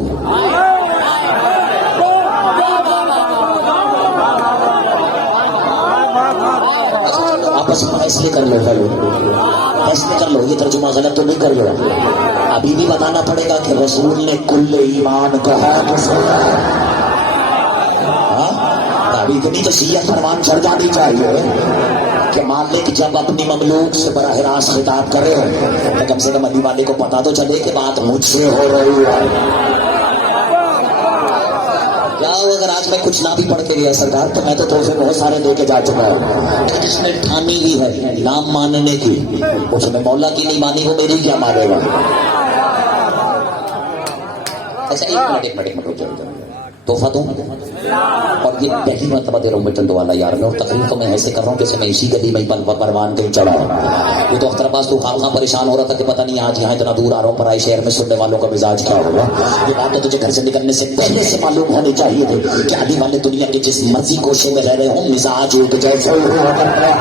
آپس میں فیصلے کر لو فیصلے کر لو. یہ ترجمہ غلط تو نہیں کر لو. ابھی بھی بتانا پڑے گا کہ رسول نے کل ایمان کہا ابھی اتنی تو سیاح فرمان چڑھ جانی چاہیے کہ مالک جب اپنی مملوک سے براہ راست خطاب کرے تو کم سے کم علی والے کو پتا تو چلے کہ بات مجھ سے ہو رہی ہے. کیا ہو اگر آج میں کچھ نہ بھی پڑھ کے گیا سرکار تو میں تو تحفے بہت سارے دے کے جا چکا ہوں. جس نے ٹھانی بھی ہے نام ماننے کی اس نے مولا کی نہیں مانی وہ میری کیا مانے گا. ایسا ایک منٹ رک جائے تحفہ دوں اور یہ پہلی مرتبہ دے رہا ہوں بیٹن دو والا یار میں. اور تقریر کو میں ایسے کر رہا ہوں جیسے میں اسی گلی میں پروان کہیں چڑھا ہوں. یہ تو اختر عباس تو خامخواہ پریشان ہو رہا تھا کہ پتہ نہیں آج یہاں اتنا دور آ رہا ہوں پرائے شہر میں سننے والوں کا مزاج کیا ہوگا. یہ بات تو تجھے گھر سے نکلنے سے پہلے سے معلوم ہونی چاہیے تھی کہ علی والے دنیا کے جس مرضی کوشے میں رہ رہے ہوں مزاج ایک جیسے ہوا کرتا ہے.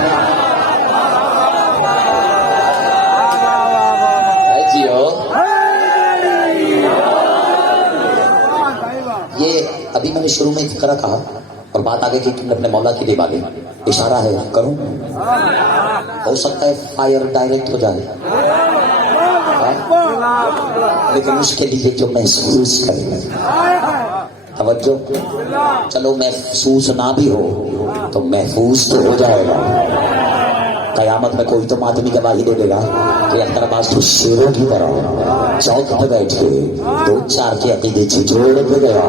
یہ ابھی میں نے شروع میں فکرہ کہا اور بات آگے کی تم اپنے مولا کی دیوا گئی. اشارہ ہے کروں ہو سکتا ہے فائر ڈائریکٹ ہو جائے لیکن اس کے لیے جو محسوس کرے توجہ چلو محسوس نہ بھی ہو تو محفوظ تو ہو جائے گا. قیامت میں کوئی تو ماتمی گواہی دے دے گا کہ اختر عباس تو شیروں کی طرح چوک پہ بیٹھ کے دو چار کے عقیدے چھجوڑ پہ گیا.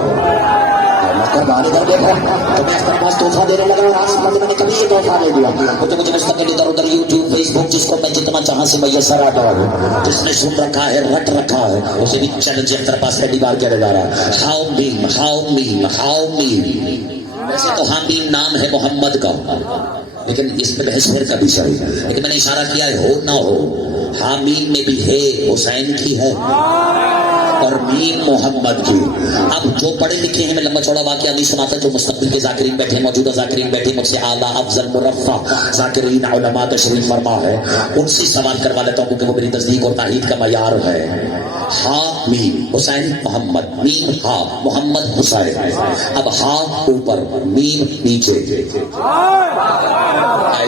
قربانی کر دیکھا تو میں اختر عباس تحفہ دینے لگا اور آج میں نے کبھی یہ تحفہ نہیں دیا. تو مجھے مستقل ادھر ادھر یوٹیوب فیس بک جس کو میں جتنا چاہاں سے میسر آتا ہوں جس نے سن رکھا ہے رٹ رکھا ہے اسے بھی چیلنج اختر عباس پہلی بار کیا جا رہا ہے. ہاؤ میم ہاؤ میم ہاؤ میم. ویسے تو ہاں میم نام ہے محمد کا لیکن اس میں بحث پھر کا بھی صحیح. لیکن میں نے اشارہ کیا ہے ہو نہ ہو حامیم میں بھی ہے حسین کی ہے اور میم محمد کی. اب جو پڑھے لکھے ہیں میں لمبا چوڑا واقعہ نہیں سناتا. جو مستقبل کے ذاکرین بیٹھے موجودہ ذاکرین بیٹھے مجھ سے اعلیٰ افضل مرفع ذاکرین علماء تشریف فرما ہے ان سے سوال کروا لیتا ہوں کیونکہ وہ میری تصدیق اور تائید کا معیار ہے. ہاں میم حسین محمد میم ہاں محمد حسین. اب ہاں اوپر میم نیچے.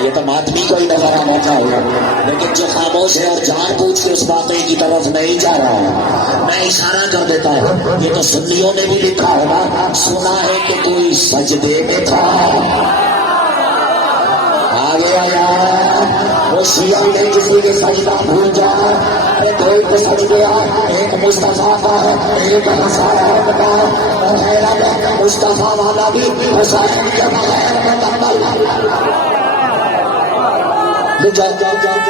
یہ تو ماتمی کو ہی نظر آنا چاہیے لیکن جو خاموش ہے اور جان پوچھ کے اس واقعے کی طرف نہیں جا رہا میں اشارہ کر دیتا ہوں. یہ تو سنیوں نے بھی لکھا ہوگا سنا ہے کہ کوئی سجدے میں تھا آگے آیا وہ شیعہ نے کسی کے سجدہ بھول جائے کوئی تو سج گیا. ایک مصطفیٰ کا ہے ایک حسین کا اور حیرت مصطفیٰ والا بھی حسین کے بغیر مکمل.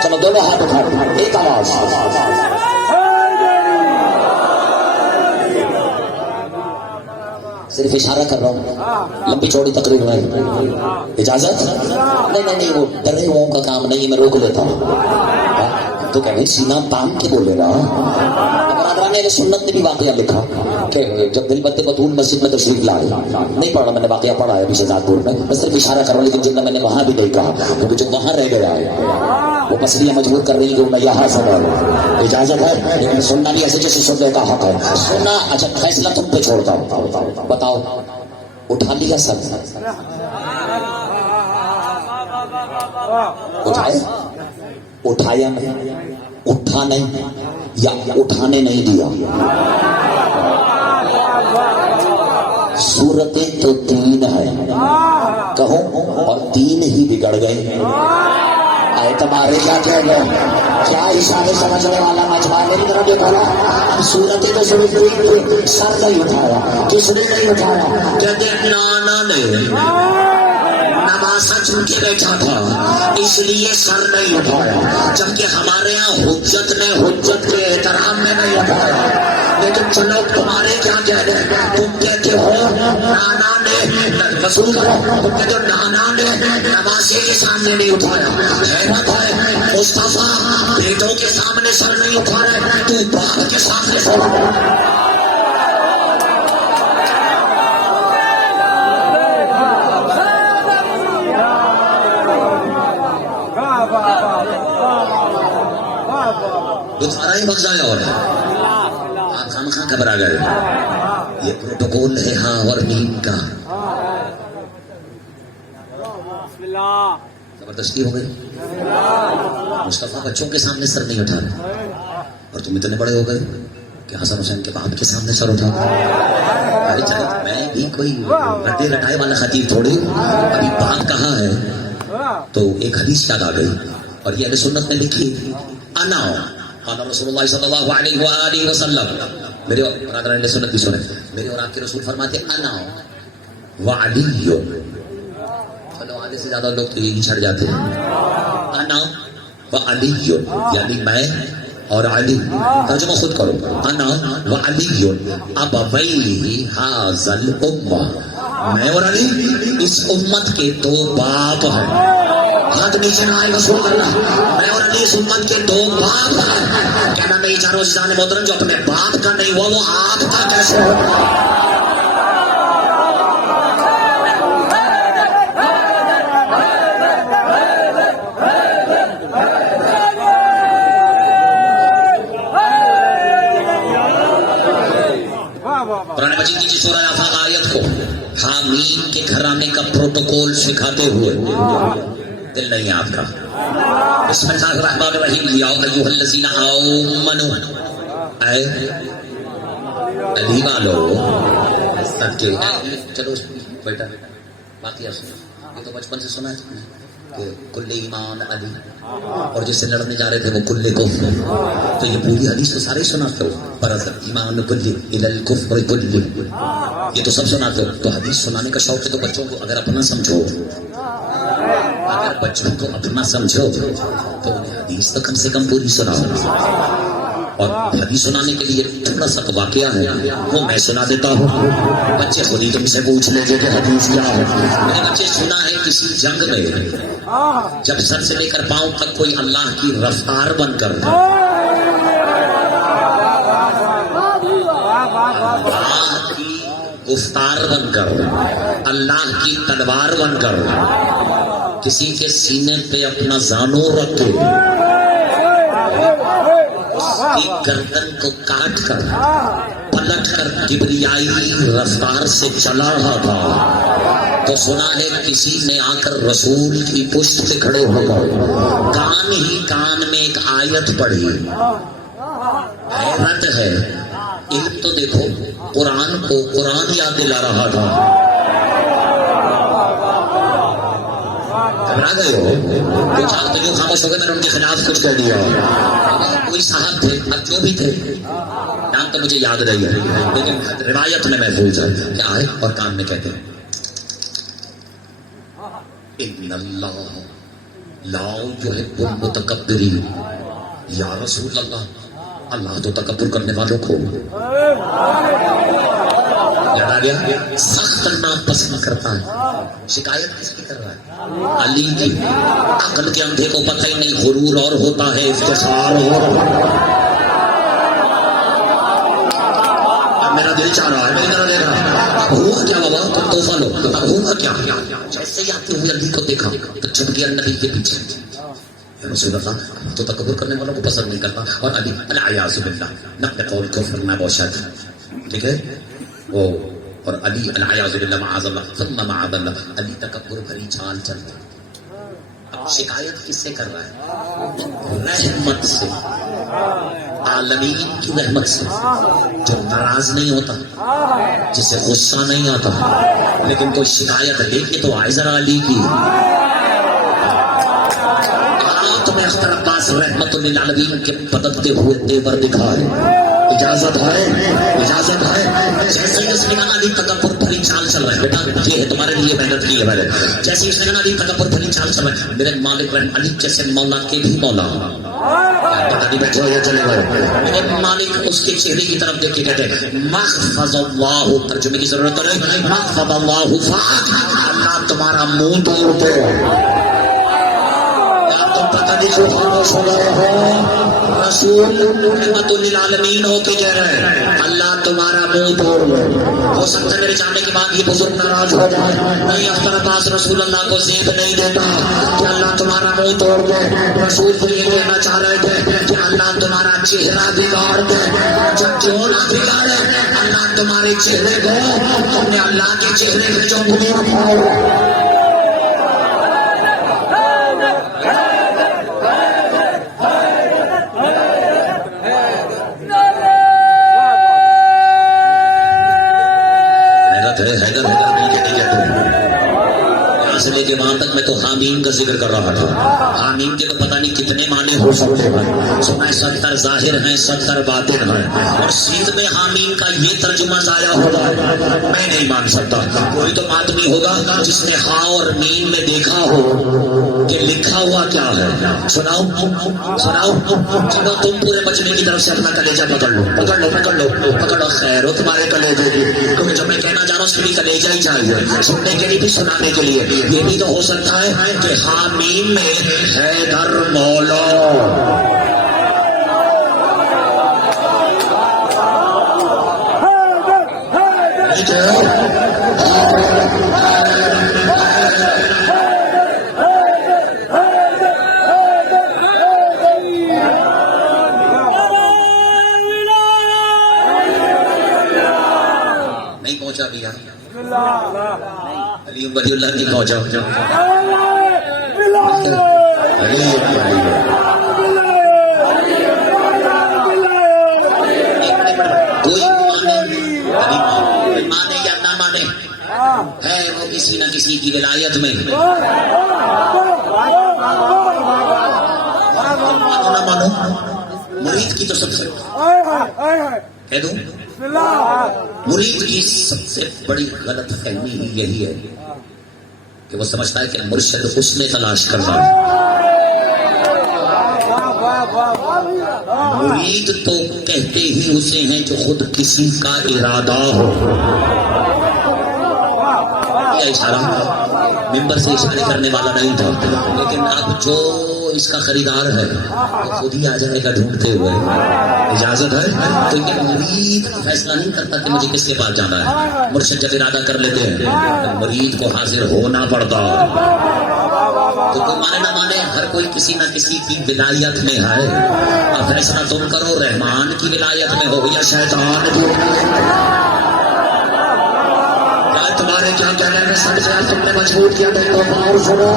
چلو دونوں ہاتھ اٹھا ایک آواز. صرف اشارہ کر رہا ہوں، لمبی چوڑی تقریر میں اجازت؟ نہیں وہ ڈرے ہوں کا کام نہیں ہے، میں روک لیتا ہوں تو کہہ سینہ تان کے بولے گا۔ برادران اہل سنت نے بھی واقعہ لکھا کہ جب دلبت بطول مسجد میں تشریف لائے، نہیں پڑھا میں نے واقعہ پڑھا ہے ابھی شہزاد پور میں، میں صرف اشارہ کر رہا ہوں، لیکن جنہیں میں نے وہاں بھی نہیں کہا کیونکہ جو وہاں رہ گیا ہے وہ پسلیاں مجبور کر رہی کہ میں یہاں سے رہوں۔ اجازت ہے لیکن سننا بھی ایسے جیسے سننے کا حق ہے سننا۔ اچھا فیصلہ تم پہ چھوڑتا ہوں، بتاؤ اٹھا لیا سر؟ اٹھائے؟ اٹھایا نہیں، اٹھا نہیں یا اٹھانے نہیں دیا؟ صورتیں تو تین ہے کہو، اور تین ہی بگڑ گئے۔ تمہارے کیا کہہ گئے؟ کیا اشارے سمجھنے والا مجمع میری طرف دیکھا نا؟ صورتیں تو صرف سر نہیں اٹھایا، کس نے نہیں اٹھایا؟ کہتے نانا نے نمازہ چن کے بیٹھا تھا اس لیے سر نہیں اٹھایا، جبکہ ہمارے ہاں حجت نے حجت کے احترام میں نہیں اٹھایا۔ لیکن چلو تمہارے کیا کہہ رہے ہیں؟ تم کہتے ہو نانا نے رسول تم کہتے ہو نانا نے نمازے کے سامنے نہیں اٹھایا۔ حیرت ہے مصطفیٰ بیٹوں کے سامنے سر نہیں اٹھا رہے، تو باپ کے سامنے سر اٹھا۔ تمہارا ہی وقت ضائع ہو رہا ہے، آپ خامخواہ گھبرا گئے۔ یہ پروٹوکول ہے ہاں اور نیم کا، زبردستی ہو گئی۔ مصطفیٰ بچوں کے سامنے سر نہیں اٹھا رہے اور تم اتنے بڑے ہو گئے کہ حسن حسین کے باپ کے سامنے سر اٹھا۔ ارے چلے میں بھی کوئی رٹے رٹائے والا خطیب تھوڑی، ابھی باپ کہاں ہے تو ایک حدیث یاد آ گئی اور یہ اہل سنت نے لکھی، انا قال رسول اللہ صلی اللہ علیہ وآلہ وسلم، میرے برادران اہل سنت بھی سنیں، میرے اور آپ کے رسول فرماتے انا وعلی، چلو آدھے سے زیادہ لوگ تو یہی چھڑ جاتے ہیں، انا وعلی یعنی میں اور علی، ترجمہ خود کرو، انا وعلی ابویہ ھذا الامہ، میں اور علی اس امت کے دو باپ ہیں۔ ہاتھ نیچے نہ آئے رسول اللہ، میں اور علی اس امت کے دو باپ ہیں۔ کہنا نہیں چاہ رہا عزیزان محترم جو اپنے باپ کا نہیں ہوا وہ آپ کا کیسے ہوگا؟ قرآن مجید کی سورہ آفاق آیت کو حامین کے گھرانے کا پروٹوکول سکھاتے ہوئے دل نہیں آپ کا۔ بسم اللہ الرحمن الرحیم، یا ایھا الذین آمنوا، اے علی والو، چلو بیٹا باقی یہ تو بچپن سے سنا ہے کہ کل ایمان علی، اور جس سے لڑنے جا رہے تھے وہ کل کفر، تو یہ پوری حدیث تو سارے سناتے ہو، پر ایمان کل الی الکفر کل، یہ تو سب سناتے ہو، تو حدیث سنانے کا شوق ہے تو بچوں کو اگر اپنا سمجھو، اگر بچوں کو اپنا سمجھو تو انہیں حدیث تو کم سے کم پوری سناؤ۔ اور حدیث سنانے کے لیے تھوڑا سا واقعہ ہے وہ میں سنا دیتا ہوں، بچے خود ہی تم سے پوچھ لیں گے کہ حدیث کیا ہے۔ میرے بچے سنا ہے کسی جنگ میں جب سر سے لے کر پاؤں تک کوئی اللہ کی رفتار بن کر، اللہ کی گفتار بن کر، اللہ کی تلوار بن کر کسی کے سینے پہ اپنا زانو رکھ کے کی گردن کو کاٹ کر پلٹ کر کبریائی رفتار سے چلا رہا تھا، تو سنا ہے کسی نے آ کر رسول کی پشت پہ کھڑے ہو کر کان ہی کان میں ایک آیت پڑھی۔ حیرت ہے، علم تو دیکھو قرآن کو قرآن یاد دلا رہا تھا۔ گھبرا گئے ہو تو چاہتے جو خاموش ہو گئے، میں نے ان کے خلاف کچھ کہہ دیا۔ کوئی صاحب تھے، اب جو بھی تھے، نام تو مجھے یاد نہیں ہے لیکن روایت میں محفوظ ہے کہ آئے اور کان میں کہتے ہیں ان اللہ لا یحب المتکبرین، یا رسول اللہ، اللہ تو تکبر کرنے والوں کو لڑا گیا سخت ناپسند کرتا ہے. شکایت کس کی کر رہا ہے؟ علی کی. عقل کے اندھے کو پتہ ہی نہیں غرور اور ہوتا ہے افتخار اور. میرا دل چاہ رہا ہے, میری طرح دیکھ رہا ہے. اب ہوا کیا بابا, تم توفہ لو. اب ہوا کیا؟ جیسے ہی آتے ہوئے علی کو دیکھا تو چھپ گیا نبی کے پیچھے. رسول اللہ تو تکبر کرنے والوں کو پسند نہیں کرتا. اور علی الیاذ باللہ نقل قول کفر میں بہت شاید, ٹھیک ہے وہ. اور علی الیاذ باللہ معاذ اللہ ثم معاذ اللہ, علی تکبر بھری چال چلتا. اب شکایت کس سے کر رہا ہے؟ رحمت سے, عالمین کی رحمت سے, جو ناراض نہیں ہوتا, جسے غصہ نہیں آتا, لیکن کوئی شکایت لے کے تو آئے ذرا علی کی. تمہیں اختر عباس رحمت للعالمین کے بدلتے ہوئے تیور دکھا ہے. اجازت ہے, اجازت ہے. جیسے ہی اس نے کہا علی تکبر بھری چال چل رہا ہے, بیٹا یہ ہے تمہارے لیے محنت کی ہے میں نے. جیسے اس نے کہا علی تکبر بھری چال چل رہا ہے, میرے مالک رحم علی جیسے مولا کے بھی مولا, بیٹھے ہوئے چلے گئے. میرے مالک اس کے چہرے کی طرف دیکھ کے کہتے ہیں محفظ اللہ, ترجمے کی ضرورت نہیں, محفظ اللہ فاک, اللہ تمہارا منہ توڑ دے. تم پتہ نہیں کیوں خاموش ہو گئے ہو. رسول رحمت للعالمین ہو کے کہہ رہے ہیں اللہ تمہارا منہ توڑ دے. ہو سکتا ہے میرے جانے کے بعد یہ بزرگ ناراض ہو جائے. نہیں, اختر عباس رسول اللہ کو زیب نہیں دیتا کہ اللہ تمہارا منہ توڑ دے. رسول کو یہ کہنا چاہ رہے تھے کہ اللہ تمہارا چہرہ بگاڑ دے. جب کیوں نہ بگاڑے, اللہ تمہارے چہرے کو, تم نے اللہ کے چہرے پہ جو نور پاؤ. سے لے کے وہاں تک میں تو حامیم کا ذکر کر رہا تھا. حامیم کے تو پتہ نہیں کتنے معنی ہو سکتے ہیں. سنا 70 ظاہر ہیں 70 باطن ہیں, اور سیدھ میں حامیم کا یہ ترجمہ ضائع ہو رہا ہے. میں نہیں مان سکتا. کوئی تو آدمی ہوگا جس نے ہاں اور میم میں دیکھا ہو کہ لکھا ہوا کیا ہے. سناؤ سناؤ. چلو تم پورے مجمع کی طرف سے اپنا کلیجہ پکڑ لو, پکڑ لو, پکڑ لو, پکڑ لو. خیر ہو تمہارے کلیجے کی, کیونکہ جب میں کہنا چاہ رہا ہوں اس کے لیے کلیجہ ہی چاہیے, سننے کے لیے بھی سنانے کے لیے. یہ بھی تو ہو سکتا ہے کہ حامیم میں حیدر مولا. نہیں پہنچا بھی علی ولی اللہ نہیں پہنچا. کوئی مانے یا نہ مانے ہے وہ کسی نہ کسی کی ولایت میں. مانو نہ مانو, مرید کی تو سب سے کہہ دوں, مرید کی سب سے بڑی غلط فہمی ہی یہی ہے کہ وہ سمجھتا ہے کہ مرشد اس میں تلاش کرنا. مرید تو کہتے ہی اسے ہیں جو خود کسی کا ارادہ ہو. یہ اشارہ ممبر سے اشارے کرنے والا نہیں تھا, لیکن اب جو اس کا خریدار ہے وہ خود ہی آ جائے گا ڈھونڈتے ہوئے. اجازت ہے تو یہ مرید فیصلہ نہیں کرتا کہ مجھے کس کے پاس جانا ہے. مرشد جب ارادہ کر لیتے ہیں مرید کو حاضر ہونا پڑتا. تو کوئی مانے نہ مانے, ہر کوئی کسی نہ کسی کی ولایت میں ہے. اب فیصلہ تم کرو رحمان کی ولایت میں ہو یا شیطان کی. تمہارے کیا کہنے میں سب سے تم نے مجبور کیا تو اور سنو.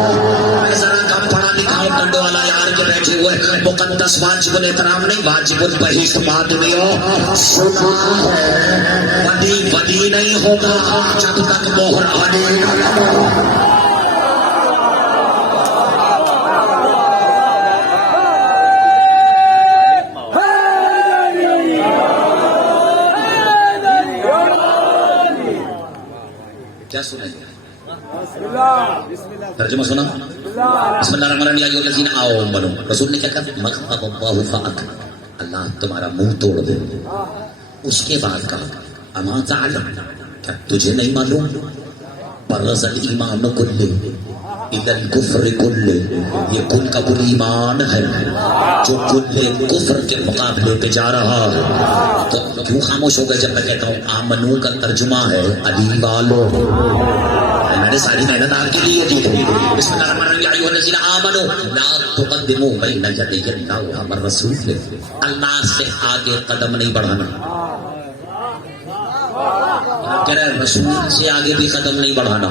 میں ذرا کم پڑھا لکھا ہوں, ٹنڈو والا یار کے بیٹھے ہوئے. مقدس واجب الاحترام نہیں, واجب البحث بات نہیں. سنا ہے ولی ولی نہیں ہوگا جب تک مہر آنے نہ. کیا سنیں گے؟ ترجمہ سنا. بسم اللہ الرحمن الرحیم. آؤ بنو. رسول نے کیا کہا مغضب اللہ فاک, اللہ تمہارا منہ توڑ دے. اس کے بعد کہا اما تعلم, کیا تجھے نہیں معلوم؟ برز الایمان کلہ الی الکفر کلہ، یہ کل کا کل ایمان ہے جو کل کفر کے مقابلے پہ جا رہا ہے. تو کیوں خاموش ہو گئے جب میں کہتا ہوں آمنو کا ترجمہ ہے علی والو؟ میں نے ساری محنت آپ کے لیے دی. بسم اللہ الرحمن الرحیم، یا ایھا الذین آمنوا لا تقدموا بین یدی اللہ والرسول. اللہ سے آگے قدم نہیں بڑھانا. کہہ رہے رسول سے آگے بھی قدم نہیں بڑھانا.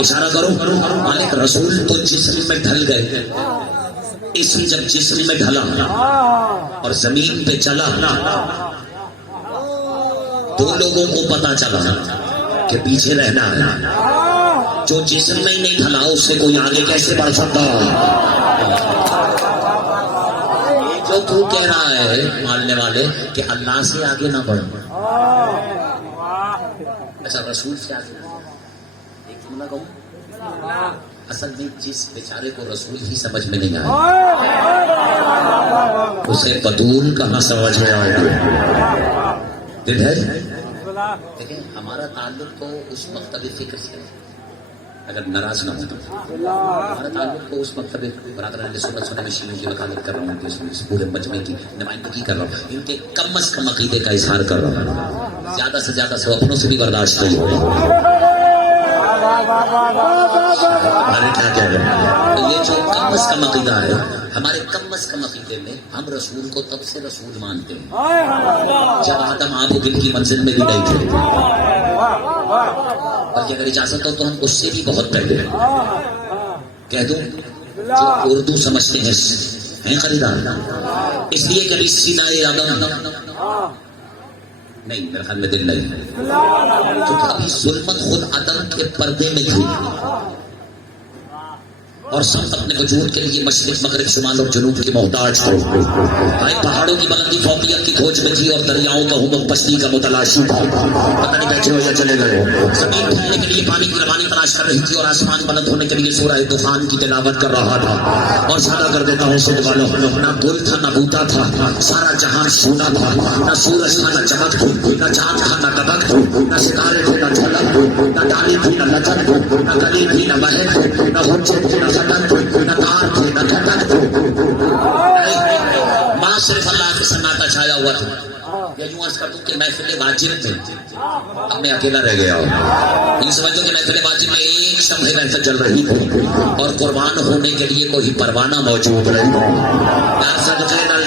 اشارہ کرو مالک رسول تو جسم میں ڈھل گئے، اسم جب جسم میں ڈھلا اور زمین پہ چلا، دو لوگوں کو پتا چلا کہ پیچھے رہنا ہے. جو جسم میں ہی نہیں ڈھلا اس سے کوئی آگے کیسے بڑھ سکتا؟ جو تو کہہ رہا ہے ماننے والے کہ اللہ سے آگے نہ بڑھو، ایسا رسول سے آگے. ایک جملہ کہوں، اصل میں جس بیچارے کو رسول ہی سمجھ میں نہیں آیا اسے بطول کہاں سمجھ میں آئے گا؟ دیکھیں ہمارا تعلق تو اس مکتب فکر سے، اگر ناراض نہ ہو تو ہمارا تعلق تو اس مکتب برادران سنت سننے میں شیعوں کی وکالت کر رہا ہوں، اس پورے مجمع کی نمائندگی کر رہا ہوں، ان کے کم از کم عقیدے کا اظہار کر رہا ہوں. زیادہ سے زیادہ سے اپنوں سے بھی برداشت نہیں ہو رہا. ہمارے کیا کہہ رہے ہیں؟ یہ جو کم از کم عقیدہ ہے، ہمارے کم از کم عقیدے میں ہم رسول کو تب سے رسول مانتے ہیں جب آدم آپ دل کی منزل میں بھی نہیں تھے، بلکہ اگر اجازت ہو تو ہم اس سے بھی بہت پہلے کہہ دوں جو اردو سمجھتے ہیں خریدار، اس لیے کبھی سینہ آدم نہیں، میرے خیال میں دل نہیں، کیونکہ ابھی ظلمت خود عدم کے پردے میں تھی اور سب اپنے وجود کے لیے مشرق مغرب شمال اور جنوب کی محتاج تھے. پہاڑوں کی بلندی فوقیت کی کھوج میں تھی اور دریاؤں کا ہمک پستی کا متلاشی تھا. پتہ نہیں بیٹھے ہو یا چلے گئے. زمین گھومنے کے لیے پانی کی روانی تلاش کر رہی تھی اور آسمان بلند ہونے کے لیے سورہ طوفان کی تلاوت کر رہا تھا. اور سادہ کر دیتا ہوں سن والوں، نہ گل تھا نہ بوٹا تھا، سارا جہاں سونا تھا. نہ سورج تھا نہ چمک تھی، نہ چاند تھا نہ دبک تھی، نہ ستارے تھے نہ جھلک تھی، نہ ڈالی تھی نہ لچک تھی، نہ گلی تھی نہ مہک تھی، نہ ہنچے تھے نہ سٹک تھی، نہ تار تھے نہ کھٹک تھے. ماں صرف اللہ کے سناٹا چھایا ہوا تھا. یا یوں عرض کر دوں کہ محفل واجب میں اب میں اکیلا رہ گیا ہوں. یہ سمجھو کہ محفل واجب میں ایک شمع محفل چل رہی تھی اور قربان ہونے کے لیے کوئی پروانہ موجود نہیں.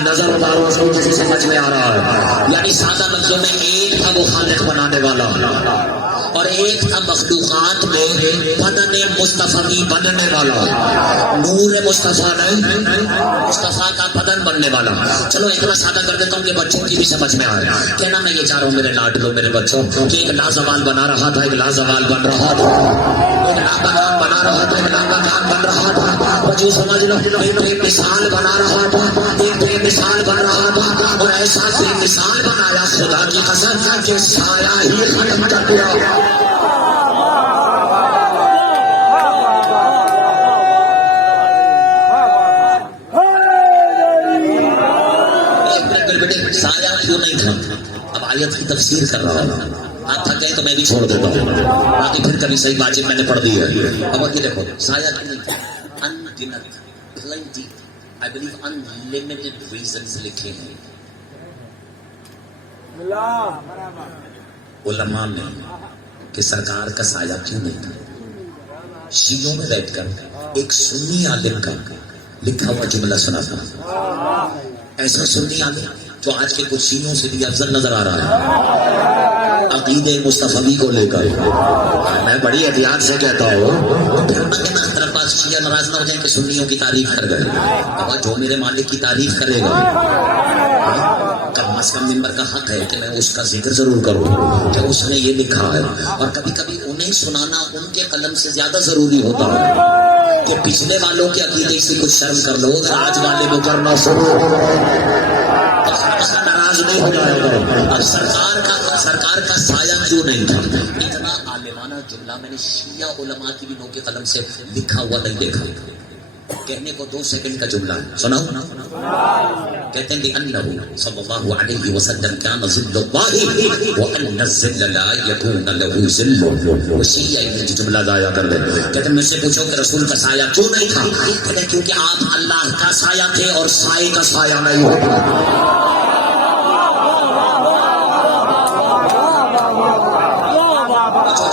نظر اتارو اس کو کسی سمجھ میں آ رہا ہے. یعنی سادہ لفظوں میں ایک تھا وہ خالق بنانے والا اور ایک تھا مخلوقات میں بدن مصطفی بننے والا. نور مصطفیٰ نہیں، مصطفیٰ کا بدن بننے والا. چلو اتنا سادہ کر دیتا ہوں کہ بچوں کی بھی سمجھ میں آئے. کہنا میں یہ چاہ رہا ہوں میرے لاڈلو میرے بچوں کہ ایک لازوال بنا رہا تھا، ایک لازوال بن رہا تھا، ایک لابکان بنا رہا تھا، ایک لابکان بن رہا تھا. بچوں سمجھ لو ایک بے مثال بنا رہا تھا، ایک بے مثال بن رہا تھا اور ایسا بے مثال بنایا خدا کی قسم کہ سایہ ہی ختم کر دیا. سایہ کیوں نہیں تھا؟ اب آیت کی تفسیر کر رہا ہوں. آپ تھکے تو میں بھی چھوڑ دیتا ہوں، باقی پھر کبھی صحیح بات میں نے پڑھ دی ہے. اب یہ دیکھو سایہ کیوں نہیں تھا؟ انگنت plenty I believe unlimited reasons لکھے ہیں علماء میں کہ سرکار کا سایہ کیوں نہیں تھا. شیعوں میں بیٹھ کر ایک سنی عالم کا لکھا ہوا جملہ سنا تھا. ایسا سنی عالم جو آج کے کچھ شیعوں سے بھی افضل نظر آ رہا ہے عقیدے مصطفی کو لے کر. میں بڑی احتیاط سے کہتا ہوں شیعہ ناراض نہ ہو جائیں کہ سنیوں کی تعریف کر گئے. اب جو میرے مالک کی تعریف کرے گا کم از کم ممبر کا حق ہے کہ میں اس کا ذکر ضرور کروں کہ اس نے یہ لکھا ہے. اور کبھی کبھی انہیں سنانا ان کے قلم سے زیادہ ضروری ہوتا ہے کہ پچھلے والوں کے عقیدے سے کچھ شرم کر لو. اگر آج والے کو کرنا شروع ناراض نہیں ہو جائے گا. اب سرکار کا سایہ کیوں نہیں تھا؟ اتنا عالمانہ جملہ میں نے شیعہ علماء کی بھی نو کے قلم سے لکھا ہوا نہیں دیکھا. کہنے کو 2 سیکنڈ کا جملہ ہے، سناؤ. کہتے ہیں لأنه صلی اللہ علیہ وسلم کان ظل اللہ وان الظل لا یکون له ظل. اسی یہ جملہ ضائع کر دے. کہتے ہیں مجھ سے پوچھو کہ رسول کا سایہ کیوں نہیں تھا؟ کہتے ہیں کیونکہ آپ اللہ کا سایہ تھے اور سائے کا سایہ نہیں ہوتا.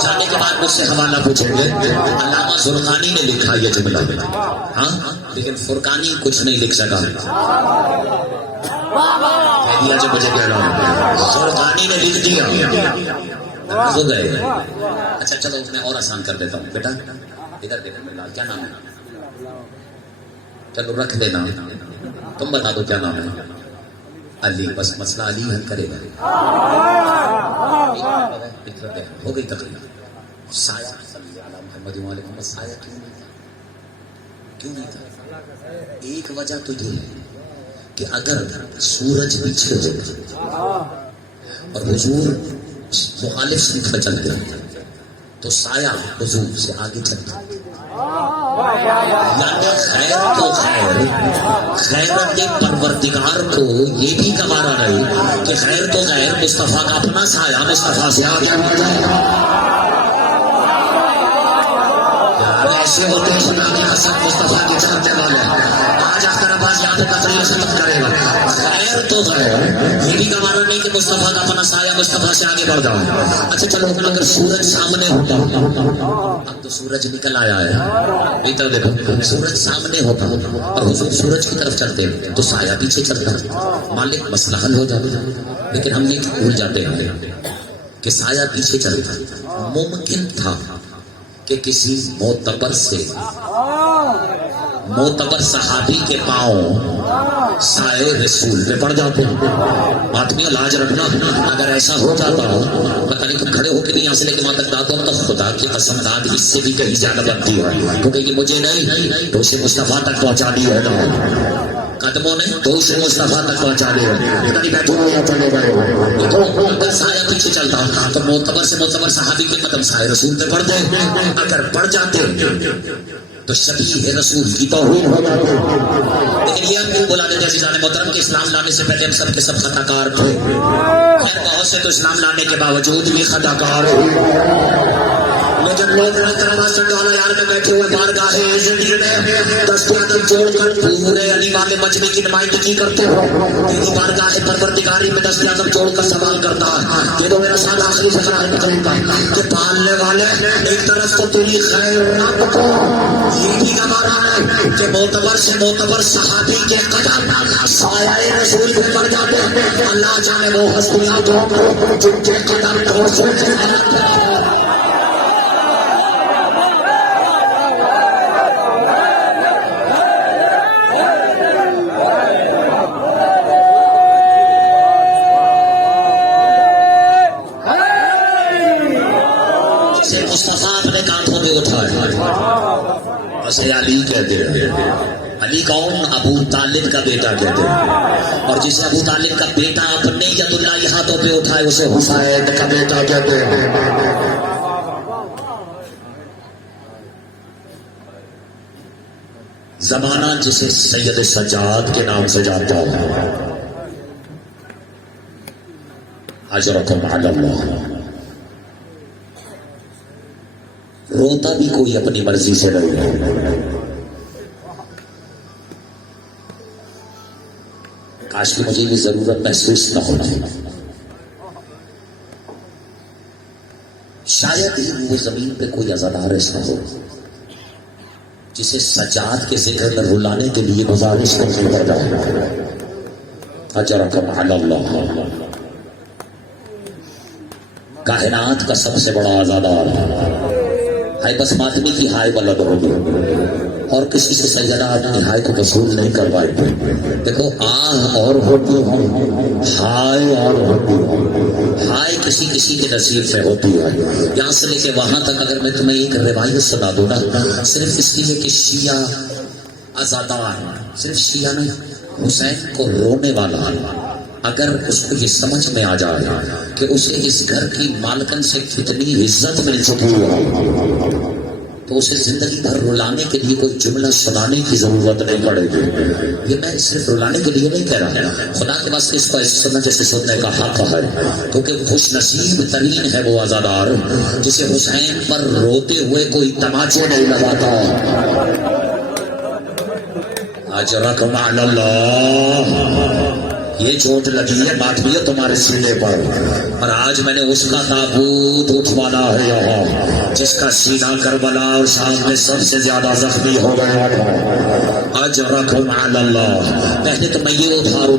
جانے کے بعد مجھ سے حوالہ پوچھیں گے. علامہ زرقانی نے لکھا یہ جملہ, ہاں, لیکن فرقانی کچھ نہیں لکھ سکا. کہہ دیا جو مجھے کہہ رہا ہوں, زرقانی نے لکھ دیا ہو گئے. اچھا چلو میں اور آسان کر دیتا ہوں. بیٹا ادھر دیکھو میرا کیا نام ہے؟ چلو رکھ دینا, تم بتا دو کیا نام ہے. علی. بس مسئلہ علی حل کرے گا. ہو گئی تقریر. سایہ صلی اللہ محمد وعلیکم. سایہ کیوں نہیں تھا؟ کیوں نہیں تھا؟ ایک وجہ تو یہ ہے کہ اگر سورج پیچھے ہو اور حضور مخالف سمت میں چل گئے تو سایہ حضور سے آگے چلتا. یعنی خیر تو خیر, خیرت پروردگار کو یہ بھی گوارا نہیں کہ خیر تو خیر مصطفیٰ کا اپنا سایہ مصطفیٰ سے آگے بڑھ جائے. ایسے ہوتے سنانے کا سب مصطفیٰ کے چلتے والے آج اختر عباس یہاں پہ تقریر ختم کرے گا. خیر تو خیر یہ بھی گوارا نہیں کہ مصطفیٰ کا اپنا سایہ مصطفیٰ سے آگے بڑھ جائے. اچھا چلو اگر سورج سامنے ہوتا, اب تو سورج نکل آیا ہے, ادھر دیکھو سورج سامنے ہوتا اور حضور سورج کی طرف چلتے تو سایہ پیچھے چلتا, مالک مسئلہ حل ہو جاتا. لیکن ہم یہ بھول جاتے ہیں کہ سایہ پیچھے چلتا. ممکن تھا کہ کسی معتبر سے معتبر صحابی کے پاؤں سائے رسول میں پڑ جاتے. آدمی لاج رکھنا, اگر ایسا ہو جاتا ہو پتہ نہیں تم کھڑے ہو کے نہیں حاصل ہے کہ وہاں تک داد تو خدا کی قسم داد اس سے بھی کہیں زیادہ بنتی ہے, کیونکہ یہ مجھے نہیں تو اسے مصطفیٰ تک پہنچا دی ہے نا, قدموں نے تو اسے مصطفیٰ تک پہنچا دی ہے. بیٹھے ہو یا چلے گئے ہو, اگر سایہ پیچھے چلتا تو معتبر سے معتبر صحابی کے قدم سائے رسول میں پڑ گئے. اگر پڑ جاتے تو شبیہ رسول کی توہین ہو جاتی. لیکن یہ ہم کیوں بلا دیتے عزیزان محترم کہ اسلام لانے سے پہلے ہم سب کے سب خطا کار تھے. خیر بہت سے تو اسلام لانے کے باوجود بھی خطا کار ہوئے. لیکن لوگ والا یار میں بیٹھے ہوئے بارگاہ زندگی میں دستیات جوڑ کر پورے علی والے مجمع کی نمائندگی کرتے ہو. تیری بارگاہ پروردگاری میں دستیات جوڑ کر سوال کرتا ہے کہ تو میرا ساتھ آخری فکرہ نکلتا کہ پالنے والے ایک طرف تو تیری خیر رب کو یہ بھی گوارا ہے کہ معتبر سے معتبر صحابی کے قدم سایہ رسول میں پڑ جاتے ہیں. اللہ جانے وہ ہستیاں جن کے قدم کو سوچے علی کہتے ہیں. علی کون؟ ابو طالب کا بیٹا کہتے ہیں, اور جسے ابو طالب کا بیٹا اپنے ید اللہ ہاتھوں پہ اٹھائے اسے حسین کا بیٹا کہتے ہیں. زمانہ جسے سید سجاد کے نام سے جانتا ہے. اجرکم علی اللہ. روتا بھی کوئی اپنی مرضی سے نہیں. کاش کی مجھے بھی ضرورت محسوس نہ ہونا. شاید ہی وہ زمین پہ کوئی عزادار ایسا ہو جسے سجاد کے ذکر میں رلانے کے لیے گزارش کرنی پڑ جائے. اجرکم علی اللہ. کائنات کا سب سے بڑا عزادار ہے, بس ماتمی کی ہائے بلد ہوگی اور کسی سے سیدہ اپنی ہائے کو وصول نہیں کروائے. دیکھو آہ اور ہوتی ہے, ہائے اور ہوتی ہے. ہائے کسی کسی کے نصیب سے ہوتی ہے. یہاں سے لے کے وہاں تک اگر میں تمہیں ایک روایت سنا دوں نا, صرف اس لیے کہ شیعہ عزادار, صرف شیعہ نہیں حسین کو رونے والا, اگر اس کو یہ سمجھ میں آ جائے کہ اسے اس گھر کی مالکن سے کتنی عزت مل چکی ہے, تو اسے زندگی بھر رلانے کے لیے کوئی جملہ سنانے کی ضرورت نہیں پڑے گی. یہ میں صرف رلانے کے لیے نہیں کہہ رہا، خدا کے واسطے اس کو ایسے سننا جیسے سننے کا حق ہے، کیونکہ خوش نصیب ترین ہے وہ عزادار جسے حسین پر روتے ہوئے کوئی تماچے نہیں لگاتا. اجرکم علی اللہ، یہ چوٹ لگی ہے بات بھی ہے تمہارے سینے پر، اور آج میں نے اس کا تابوت اٹھوانا ہے یہاں جس کا سینہ کربلا اور شام میں سب سے زیادہ زخمی ہو گیا تھا. اجرکم علی اللہ. پہلے تو میں یہ اتاروں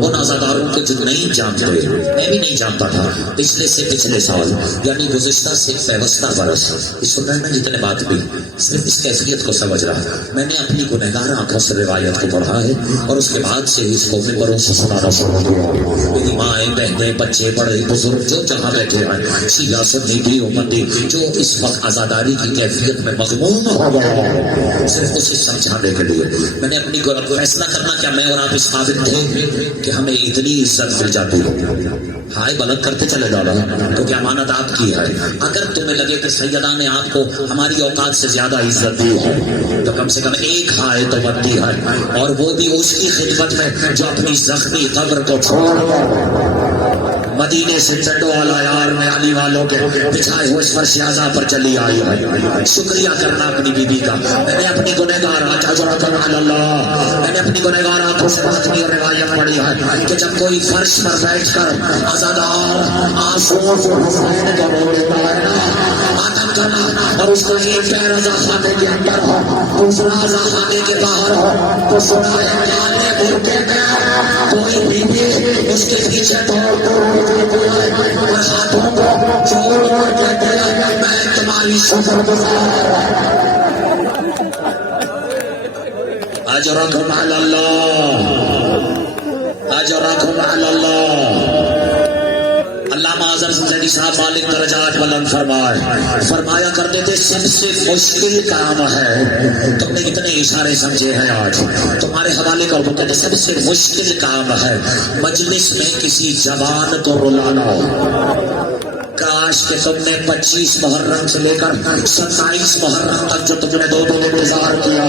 ان عزاداروں کو جو نہیں جانتے، میں بھی نہیں جانتا تھا پچھلے سے پچھلے سال، یعنی گزشتہ سے پیوستہ برس. اس سننے میں جتنے بات بھی صرف اس کیفیت کو سمجھ رہا، میں نے اپنی گنہگار آنکھوں سے روایت کو پڑھا ہے اور اس کے بعد سے اس کو ممبروں سے سنانا شروع کیا. میری مائیں بہنیں بچے بڑے بزرگ جو جہاں بیٹھے ہیں، شیعہ سنی بھی امتی، جو اس وقت عزاداری کی کیفیت میں مضمون ہو گیا، صرف اسے سمجھانے کے لیے میں نے اپنی فیصلہ کرنا کیا میں اور آپ اس قابل تھے کہ ہمیں اتنی عزت مل جاتی ہو. ہائے بلند کرتے چلے جانا کیونکہ امانت آپ کی ہے. اگر تمہیں لگے کہ سیدہ نے آپ کو ہماری اوقات سے زیادہ عزت دی ہے تو کم سے کم ایک ہائے تو بنتی ہے، اور وہ بھی اس کی خدمت میں جو اپنی زخمی قبر کو چھوڑ مدینے سے چنڈو والا یار میں علی والوں کے بچھائے ہوئے فرش اعضاء پر چلی آئی ہے. شکریہ کرنا اپنی بیوی کا. میں نے اپنی گنہگار اجرکم علی اللہ، میں نے اپنی گنہگار آنکھوں سے باتیں اور روایت پڑھی ہے کہ جب کوئی فرش پر بیٹھ کر عزادار آنسوؤں سے حسین کو رو لیتا ہے ماتم کرنا، اور اس کا ایک پیر رضا خانے کے اندر ہو دوسرا رضا خانے کے باہر ہو، تو سنا ہے جانے برکے میں کوئی بیوی اس کے پیچھے دوڑتے ہوئے اور ہاتھوں کو چھوڑ کہتے ہیں میں تمہاری شکر گزار. اجرکم علی اللہ، اجرکم علی اللہ. علامہ اعظم زیدی صاحب مالک درجات بلند فرمایا کرتے تھے سب سے مشکل کام ہے، تم نے اتنے اشارے سمجھے ہیں آج تمہارے حوالے کا، وہ کہتے سب سے مشکل کام ہے مجلس میں کسی جوان کو رلانا. کاش کہ تم نے 25 محرم سے لے کر 27 محرم تک جو تم نے دو انتظار کیا،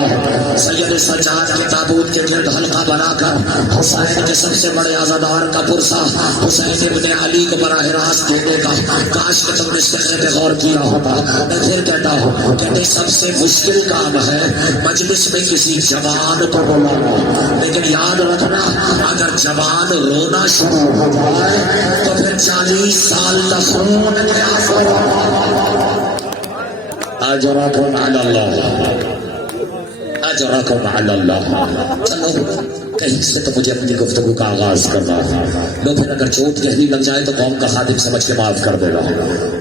سید سجاد کے تابوت کے گرد حلقہ بنا کر حسین کے سب سے بڑے عزادار کا پرسہ حسین ابن علی کو براہ راست دینے کا، کاش کہ تم نے اس کہنے پہ غور کیا ہوتا. میں پھر کہتا ہوں، کہتے سب سے مشکل کام ہے مجلس میں کسی جوان کو بلانا، لیکن یاد رکھنا اگر جوان رونا شروع ہو جائے تو پھر 40 سال تک اجرکم علی اللہ، اجرکم علی اللہ. چلو کہیں سے تو مجھے اپنی گفتگو کا آغاز کرنا ہے. لو پھر اگر چوٹ گہری لگ جائے تو قوم کا خادم سمجھ کے معاف کر دے گا.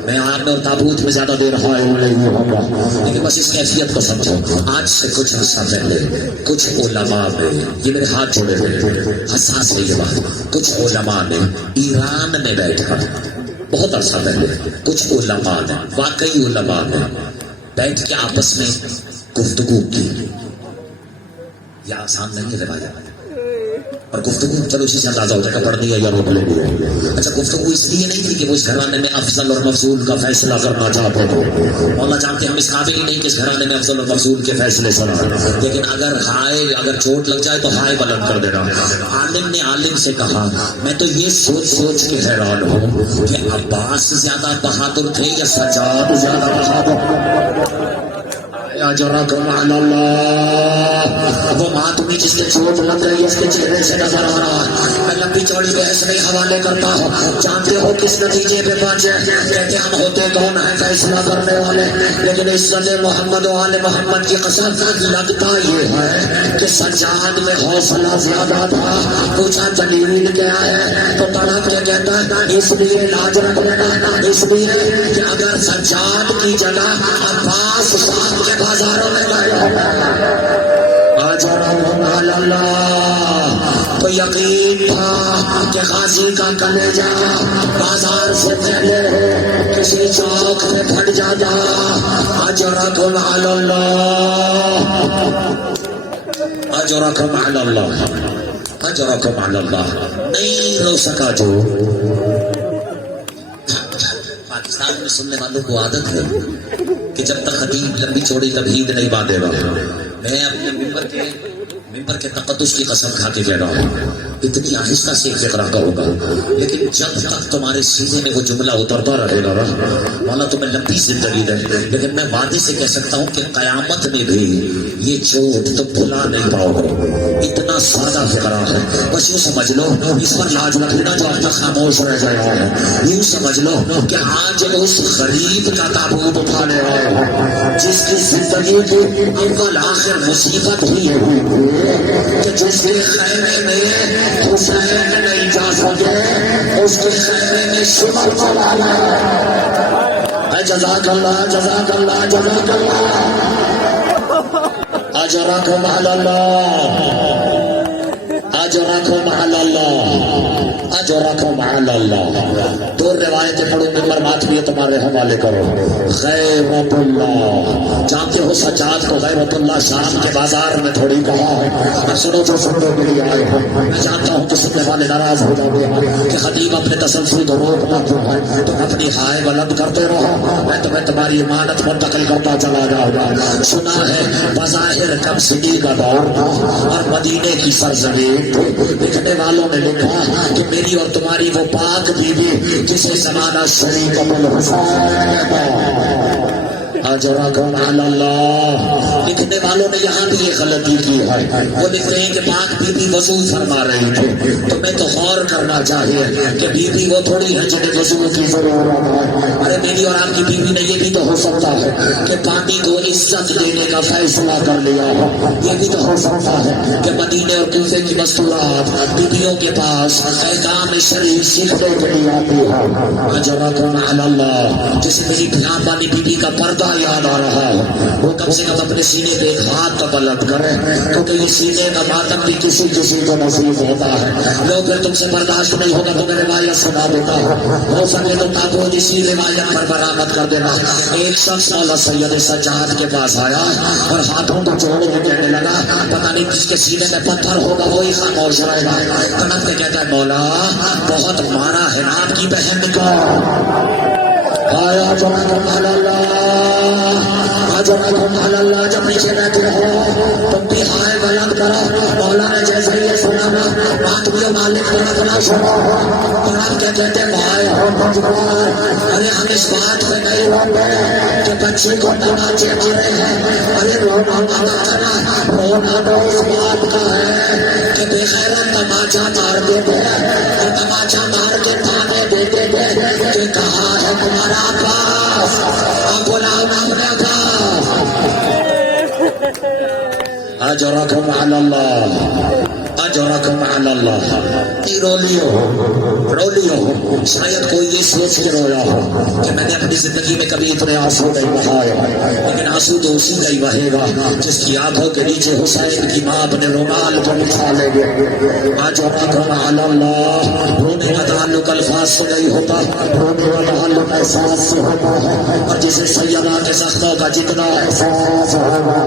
میں آپ میں اور تابوت میں زیادہ دیر نہیں ہوگا، لیکن بس اس کیفیت کو سمجھو. آج سے کچھ عرصہ پہلے کچھ علماء میں، یہ میرے ہاتھ جوڑے ہوئے حساس ہے یہ بات، کچھ علماء نے ایران میں بیٹھ کر بہت عرصہ پہلے کچھ علماء نے، واقعی علماء نے بیٹھ کے آپس میں گفتگو کی. یہ آسان نہیں ہے روایت، اور گفتگو چلو اسی سے اندازہ ہو جائے گا پڑھنی ہے یا روک لینی ہے. اچھا گفتگو اس لیے نہیں تھی کہ وہ اس گھرانے میں افضل اور مفضول کا فیصلہ کرنا چاہتے تھے. مولا جانتے ہم اس قابل ہی نہیں کہ اس گھرانے میں افضل اور مفضول کے فیصلے سنائیں، لیکن اگر چوٹ لگ جائے تو ہائے بلند کر دینا. عالم نے عالم سے کہا میں تو یہ سوچ کے حیران ہوں کہ عباس زیادہ بہادر تھے یا سجاد زیادہ بہادر. اجرکم علی اللہ. وہ ماں تمہیں جس کے چوٹ لگ رہی ہے اس کے چہرے سے نظر آ رہا ہے. میں لمبی چوڑی بحث نہیں حوالے کرتا ہوں. جانتے ہو کس نتیجے پہ پہنچے؟ کہتے ہم ہوتے کون ہیں فیصلہ کرنے والے، لیکن عزت محمد و آل محمد کی قسم لگتا یہ ہے کہ سجاد میں حوصلہ زیادہ تھا. پوچھا دلیل کیا ہے تو تڑپ کے کہتا ہے اس لیے لاج رکھ لینا، اس لیے کہ اگر سجاد کی جگہ عباس صاحب کے بازاروں میں تو یقین تھا کہ غازی کا کلیجہ بازار سے پہلے کسی چوک میں پھٹ جاتا. اجرکم علی اللہ، اجرکم علی اللہ، اجرکم علی اللہ. نہیں رو سکا جو ساتھ میں سننے والوں کو عادت ہے کہ جب تک خطیب لمبی چوڑی کا بھیگ نہیں باندھے گا، میں اپنے ممبر کے تقدس کی قسم کھا کے کہہ رہا ہوں، اتنی آہستہ سے فقرہ کہوں گا، لیکن جب تک تمہارے سینے میں وہ جملہ اترتا رہے گا، مولا تمہیں لمبی زندگی دے، لیکن میں وعدے سے کہہ سکتا ہوں کہ قیامت میں بھی یہ چوٹ تم بھلا نہیں پاؤ گے، اتنا سادہ فقرہ ہے۔ بس یوں سمجھ لو، اس پر لاج رکھنا جو اب تک خاموش رہ گیا ہے، یوں سمجھ لو کہ آج اس غریب کا تابوت اٹھانے والے ہو جس کی زندگی کی اول آخر مصیبت ہی ہے کہ جس کے خیمے میں حسین نہیں جا سکے، اس کے خیمے میں سمر چلانا ہے۔ جزاک اللہ، جزاک اللہ، جزاک اللہ، اجرکم علی اللہ، اجرکم علی اللہ، اجرکم علی اللہ۔ دو روایتیں پڑھو، ممبر ماتویہ تمہارے حوالے کرو۔ غیرت اللہ، جانتے ہو سجاد کو غیرت اللہ شام کے بازار میں تھوڑی کہا ہے، سنو جو سننے کے لیے آئے ہیں۔ میں جانتا ہوں کہ سننے والے ناراض ہو جاتے ہیں کہ خطیب اپنے تسلسل کو روکنا کیوں ہے، تم اپنی ہائے بلند کرتے رہو، میں تمہیں تمہاری امانت منتقل کرتا چلا جاؤں گا۔ سنا ہے بظاہر کم سنی کا دور تھا اور مدینے کی سرزمین تھی، لکھنے والوں نے لکھا کہ میری اور تمہاری وہ پاک بیوی جسے زمانہ شریک اجرکم علی اللہ۔ لکھنے والوں نے یہاں بھی یہ غلطی کی ہے، وہ لکھتے ہیں کہ پاک بی بی وضو فرما رہی تھی، تمہیں تو غور کرنا چاہیے کہ بی بی وہ تھوڑی ہے جنہیں وضو کی ضرورت ہے۔ ارے میری اور آپ کی بیوی نے یہ بھی تو ہو سکتا ہے کہ پانی کو عزت دینے کا فیصلہ کر لیا ہو، یہ بھی تو ہو سکتا ہے کہ مدینے اور کوفے کی مستورات بیویوں کے پاس احکام شرعی سیکھنے کے لیے آتی ہے۔ اجرکم علی اللہ۔ جسے میری بھیان والی بیوی کا پردہ یاد آ رہا ہے، وہ کم سے کم اپنے سینے پہ ایک ہاتھ تو بلند کرے، کیونکہ یہ سینے کا ماتم بھی کسی کسی کو نصیب ہوتا ہے۔ لوگ پھر تم سے برداشت نہیں ہوگا تو میں روایت سنا دیتا ہوں، ہو سکے تو تابوت اسی روایت پر برآمد کر دینا۔ ایک شخص مولا سید سجاد کے پاس آیا اور ہاتھوں کو جوڑ کے کہنے لگا، پتہ نہیں کس کے سینے میں پتھر ہوگا وہی خاموش رہے گا۔ تنب کے کہتا ہے مولا بہت مارا ہے آپ کی بہن کو۔ آیا جرکم علی اللہ، اجرکم علی اللہ۔ جب نیچے بیٹھے ہو تم بھی ہائے بلند کرو۔ مولا نے جیسے یہ سنا نا، بات بھی مالک بنا سنو، اور آپ کیا کہتے ہیں بھائی ہو مجبور، ارے ہم اس بات پہ نہیں روتے کہ بچے کو تماچے مارے ہیں، ارے رونا مانا کرنا، رونا تو اس بات کا ہے کہ بے خیرت تماچا مار دیتے ہیں اور تماچا مار کے تانے دیتے تھے کہ کہاں ہے تمہارا عباس، اب بلاؤ نا اپنے عباس۔ اجرکم علی اللہ، اجرکم علی اللہ۔ رولیو شاید کوئی یہ سوچ کے رویا ہو کہ میں نے اپنی زندگی میں کبھی اتنے آنسو نہیں بہائے، لیکن آنسو تو اسی کا ہی بہے گا جس کی آنکھوں کے نیچے حسین کی ماں اپنے رومال کو بچھا لے گے۔ اجرکم علی اللہ۔ رونے کا تعلق الفاظ سے نہیں ہوتا، رونے کا تعلق احساس سے ہوتا ہے، اور جسے سیدہ کے زخموں کا جتنا احساس ہوگا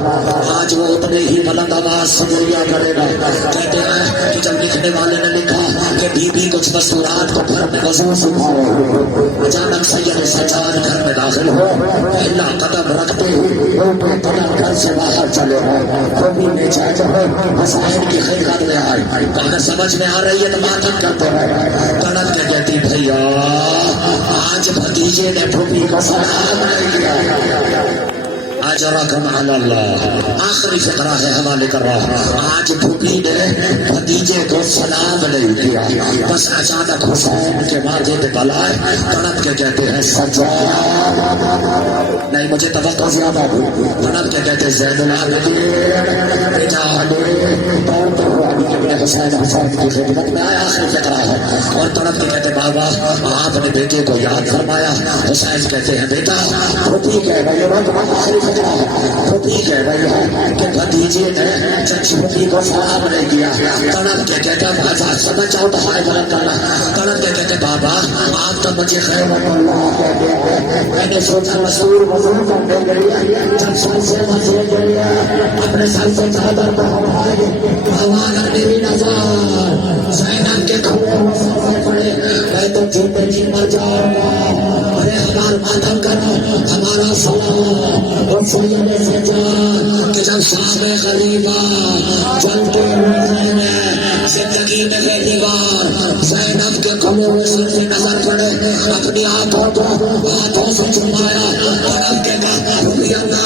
آج وہ اتنے ہی بلند آواز سے گریہ کرے گا۔ کہتے ہیں کہ جب لکھنے والے نے لکھا کہ بی بی کچھ مستورات کو گھر میں وضو سکھائے، اچانک سید سجاد گھر میں داخل ہو، پہلا قدم رکھتے ہی الٹے قدم گھر سے باہر چلے گئے، خوبی نے چاہے حسین کی خدمت میں آئے، اگر سمجھ میں آ رہی ہے تو ماتم کرتے رہے۔ طلب کے کہتی بھیا آج بھتیجے نے پھوپھی کو سلام نہیں کیا۔ اجرکم علی اللہ۔ آخری فقرہ ہے حوالے کر رہا ہوں۔ آج پھوپھی نے بھتیجے کو سلام نہیں کیا، بس اچانک حسین کے ماتھے پہ بلائے، تڑپ کے کہتے ہیں سجاد، نہیں مجھے توقع زیادہ ہوئی، تڑپ کے کہتے زین العابدین بیٹا دوڑتے ہوئے حسین کی خدمت میں آیا۔ آخری فقرہ ہے اور تڑپ کے کہتے بابا آپ نے بیٹے کو یاد فرمایا۔ حسین کہتے ہیں بیٹا پھوپھی کہہ رہی ہے، پھوپھی کہہ رہی ہے کہ بھتیجے نے چچی پھوپھی کو سلام نہیں کیا۔ تڑپ کے کہتے بھائی سمجھ جاؤ تو ہائے بلند کرنا۔ تڑپ کے کہتے بابا آپ تو مجھے خیر اللہ کہتے ہیں، میں نے سوچا مسور وضو کرنے کے لیے جب سر سے مسئلے کے لیے اپنے سر سے چادر کو ہٹائے، بھگوان میری نظر زینب کے کھوئے ہوئے سر پڑے، میں تو جیتے جی مر جاؤں گا۔ ارے بار ماتم کرو ہمارا سلام اور سید سجاد کہ جب صاحب خلیفہ چلتے ہوئے زندگی میں پہلی بار زینب کے کھلے ہوئے سر سے نظر پڑے اپنی ہاتھوں سے چمایا اور اب کے بعد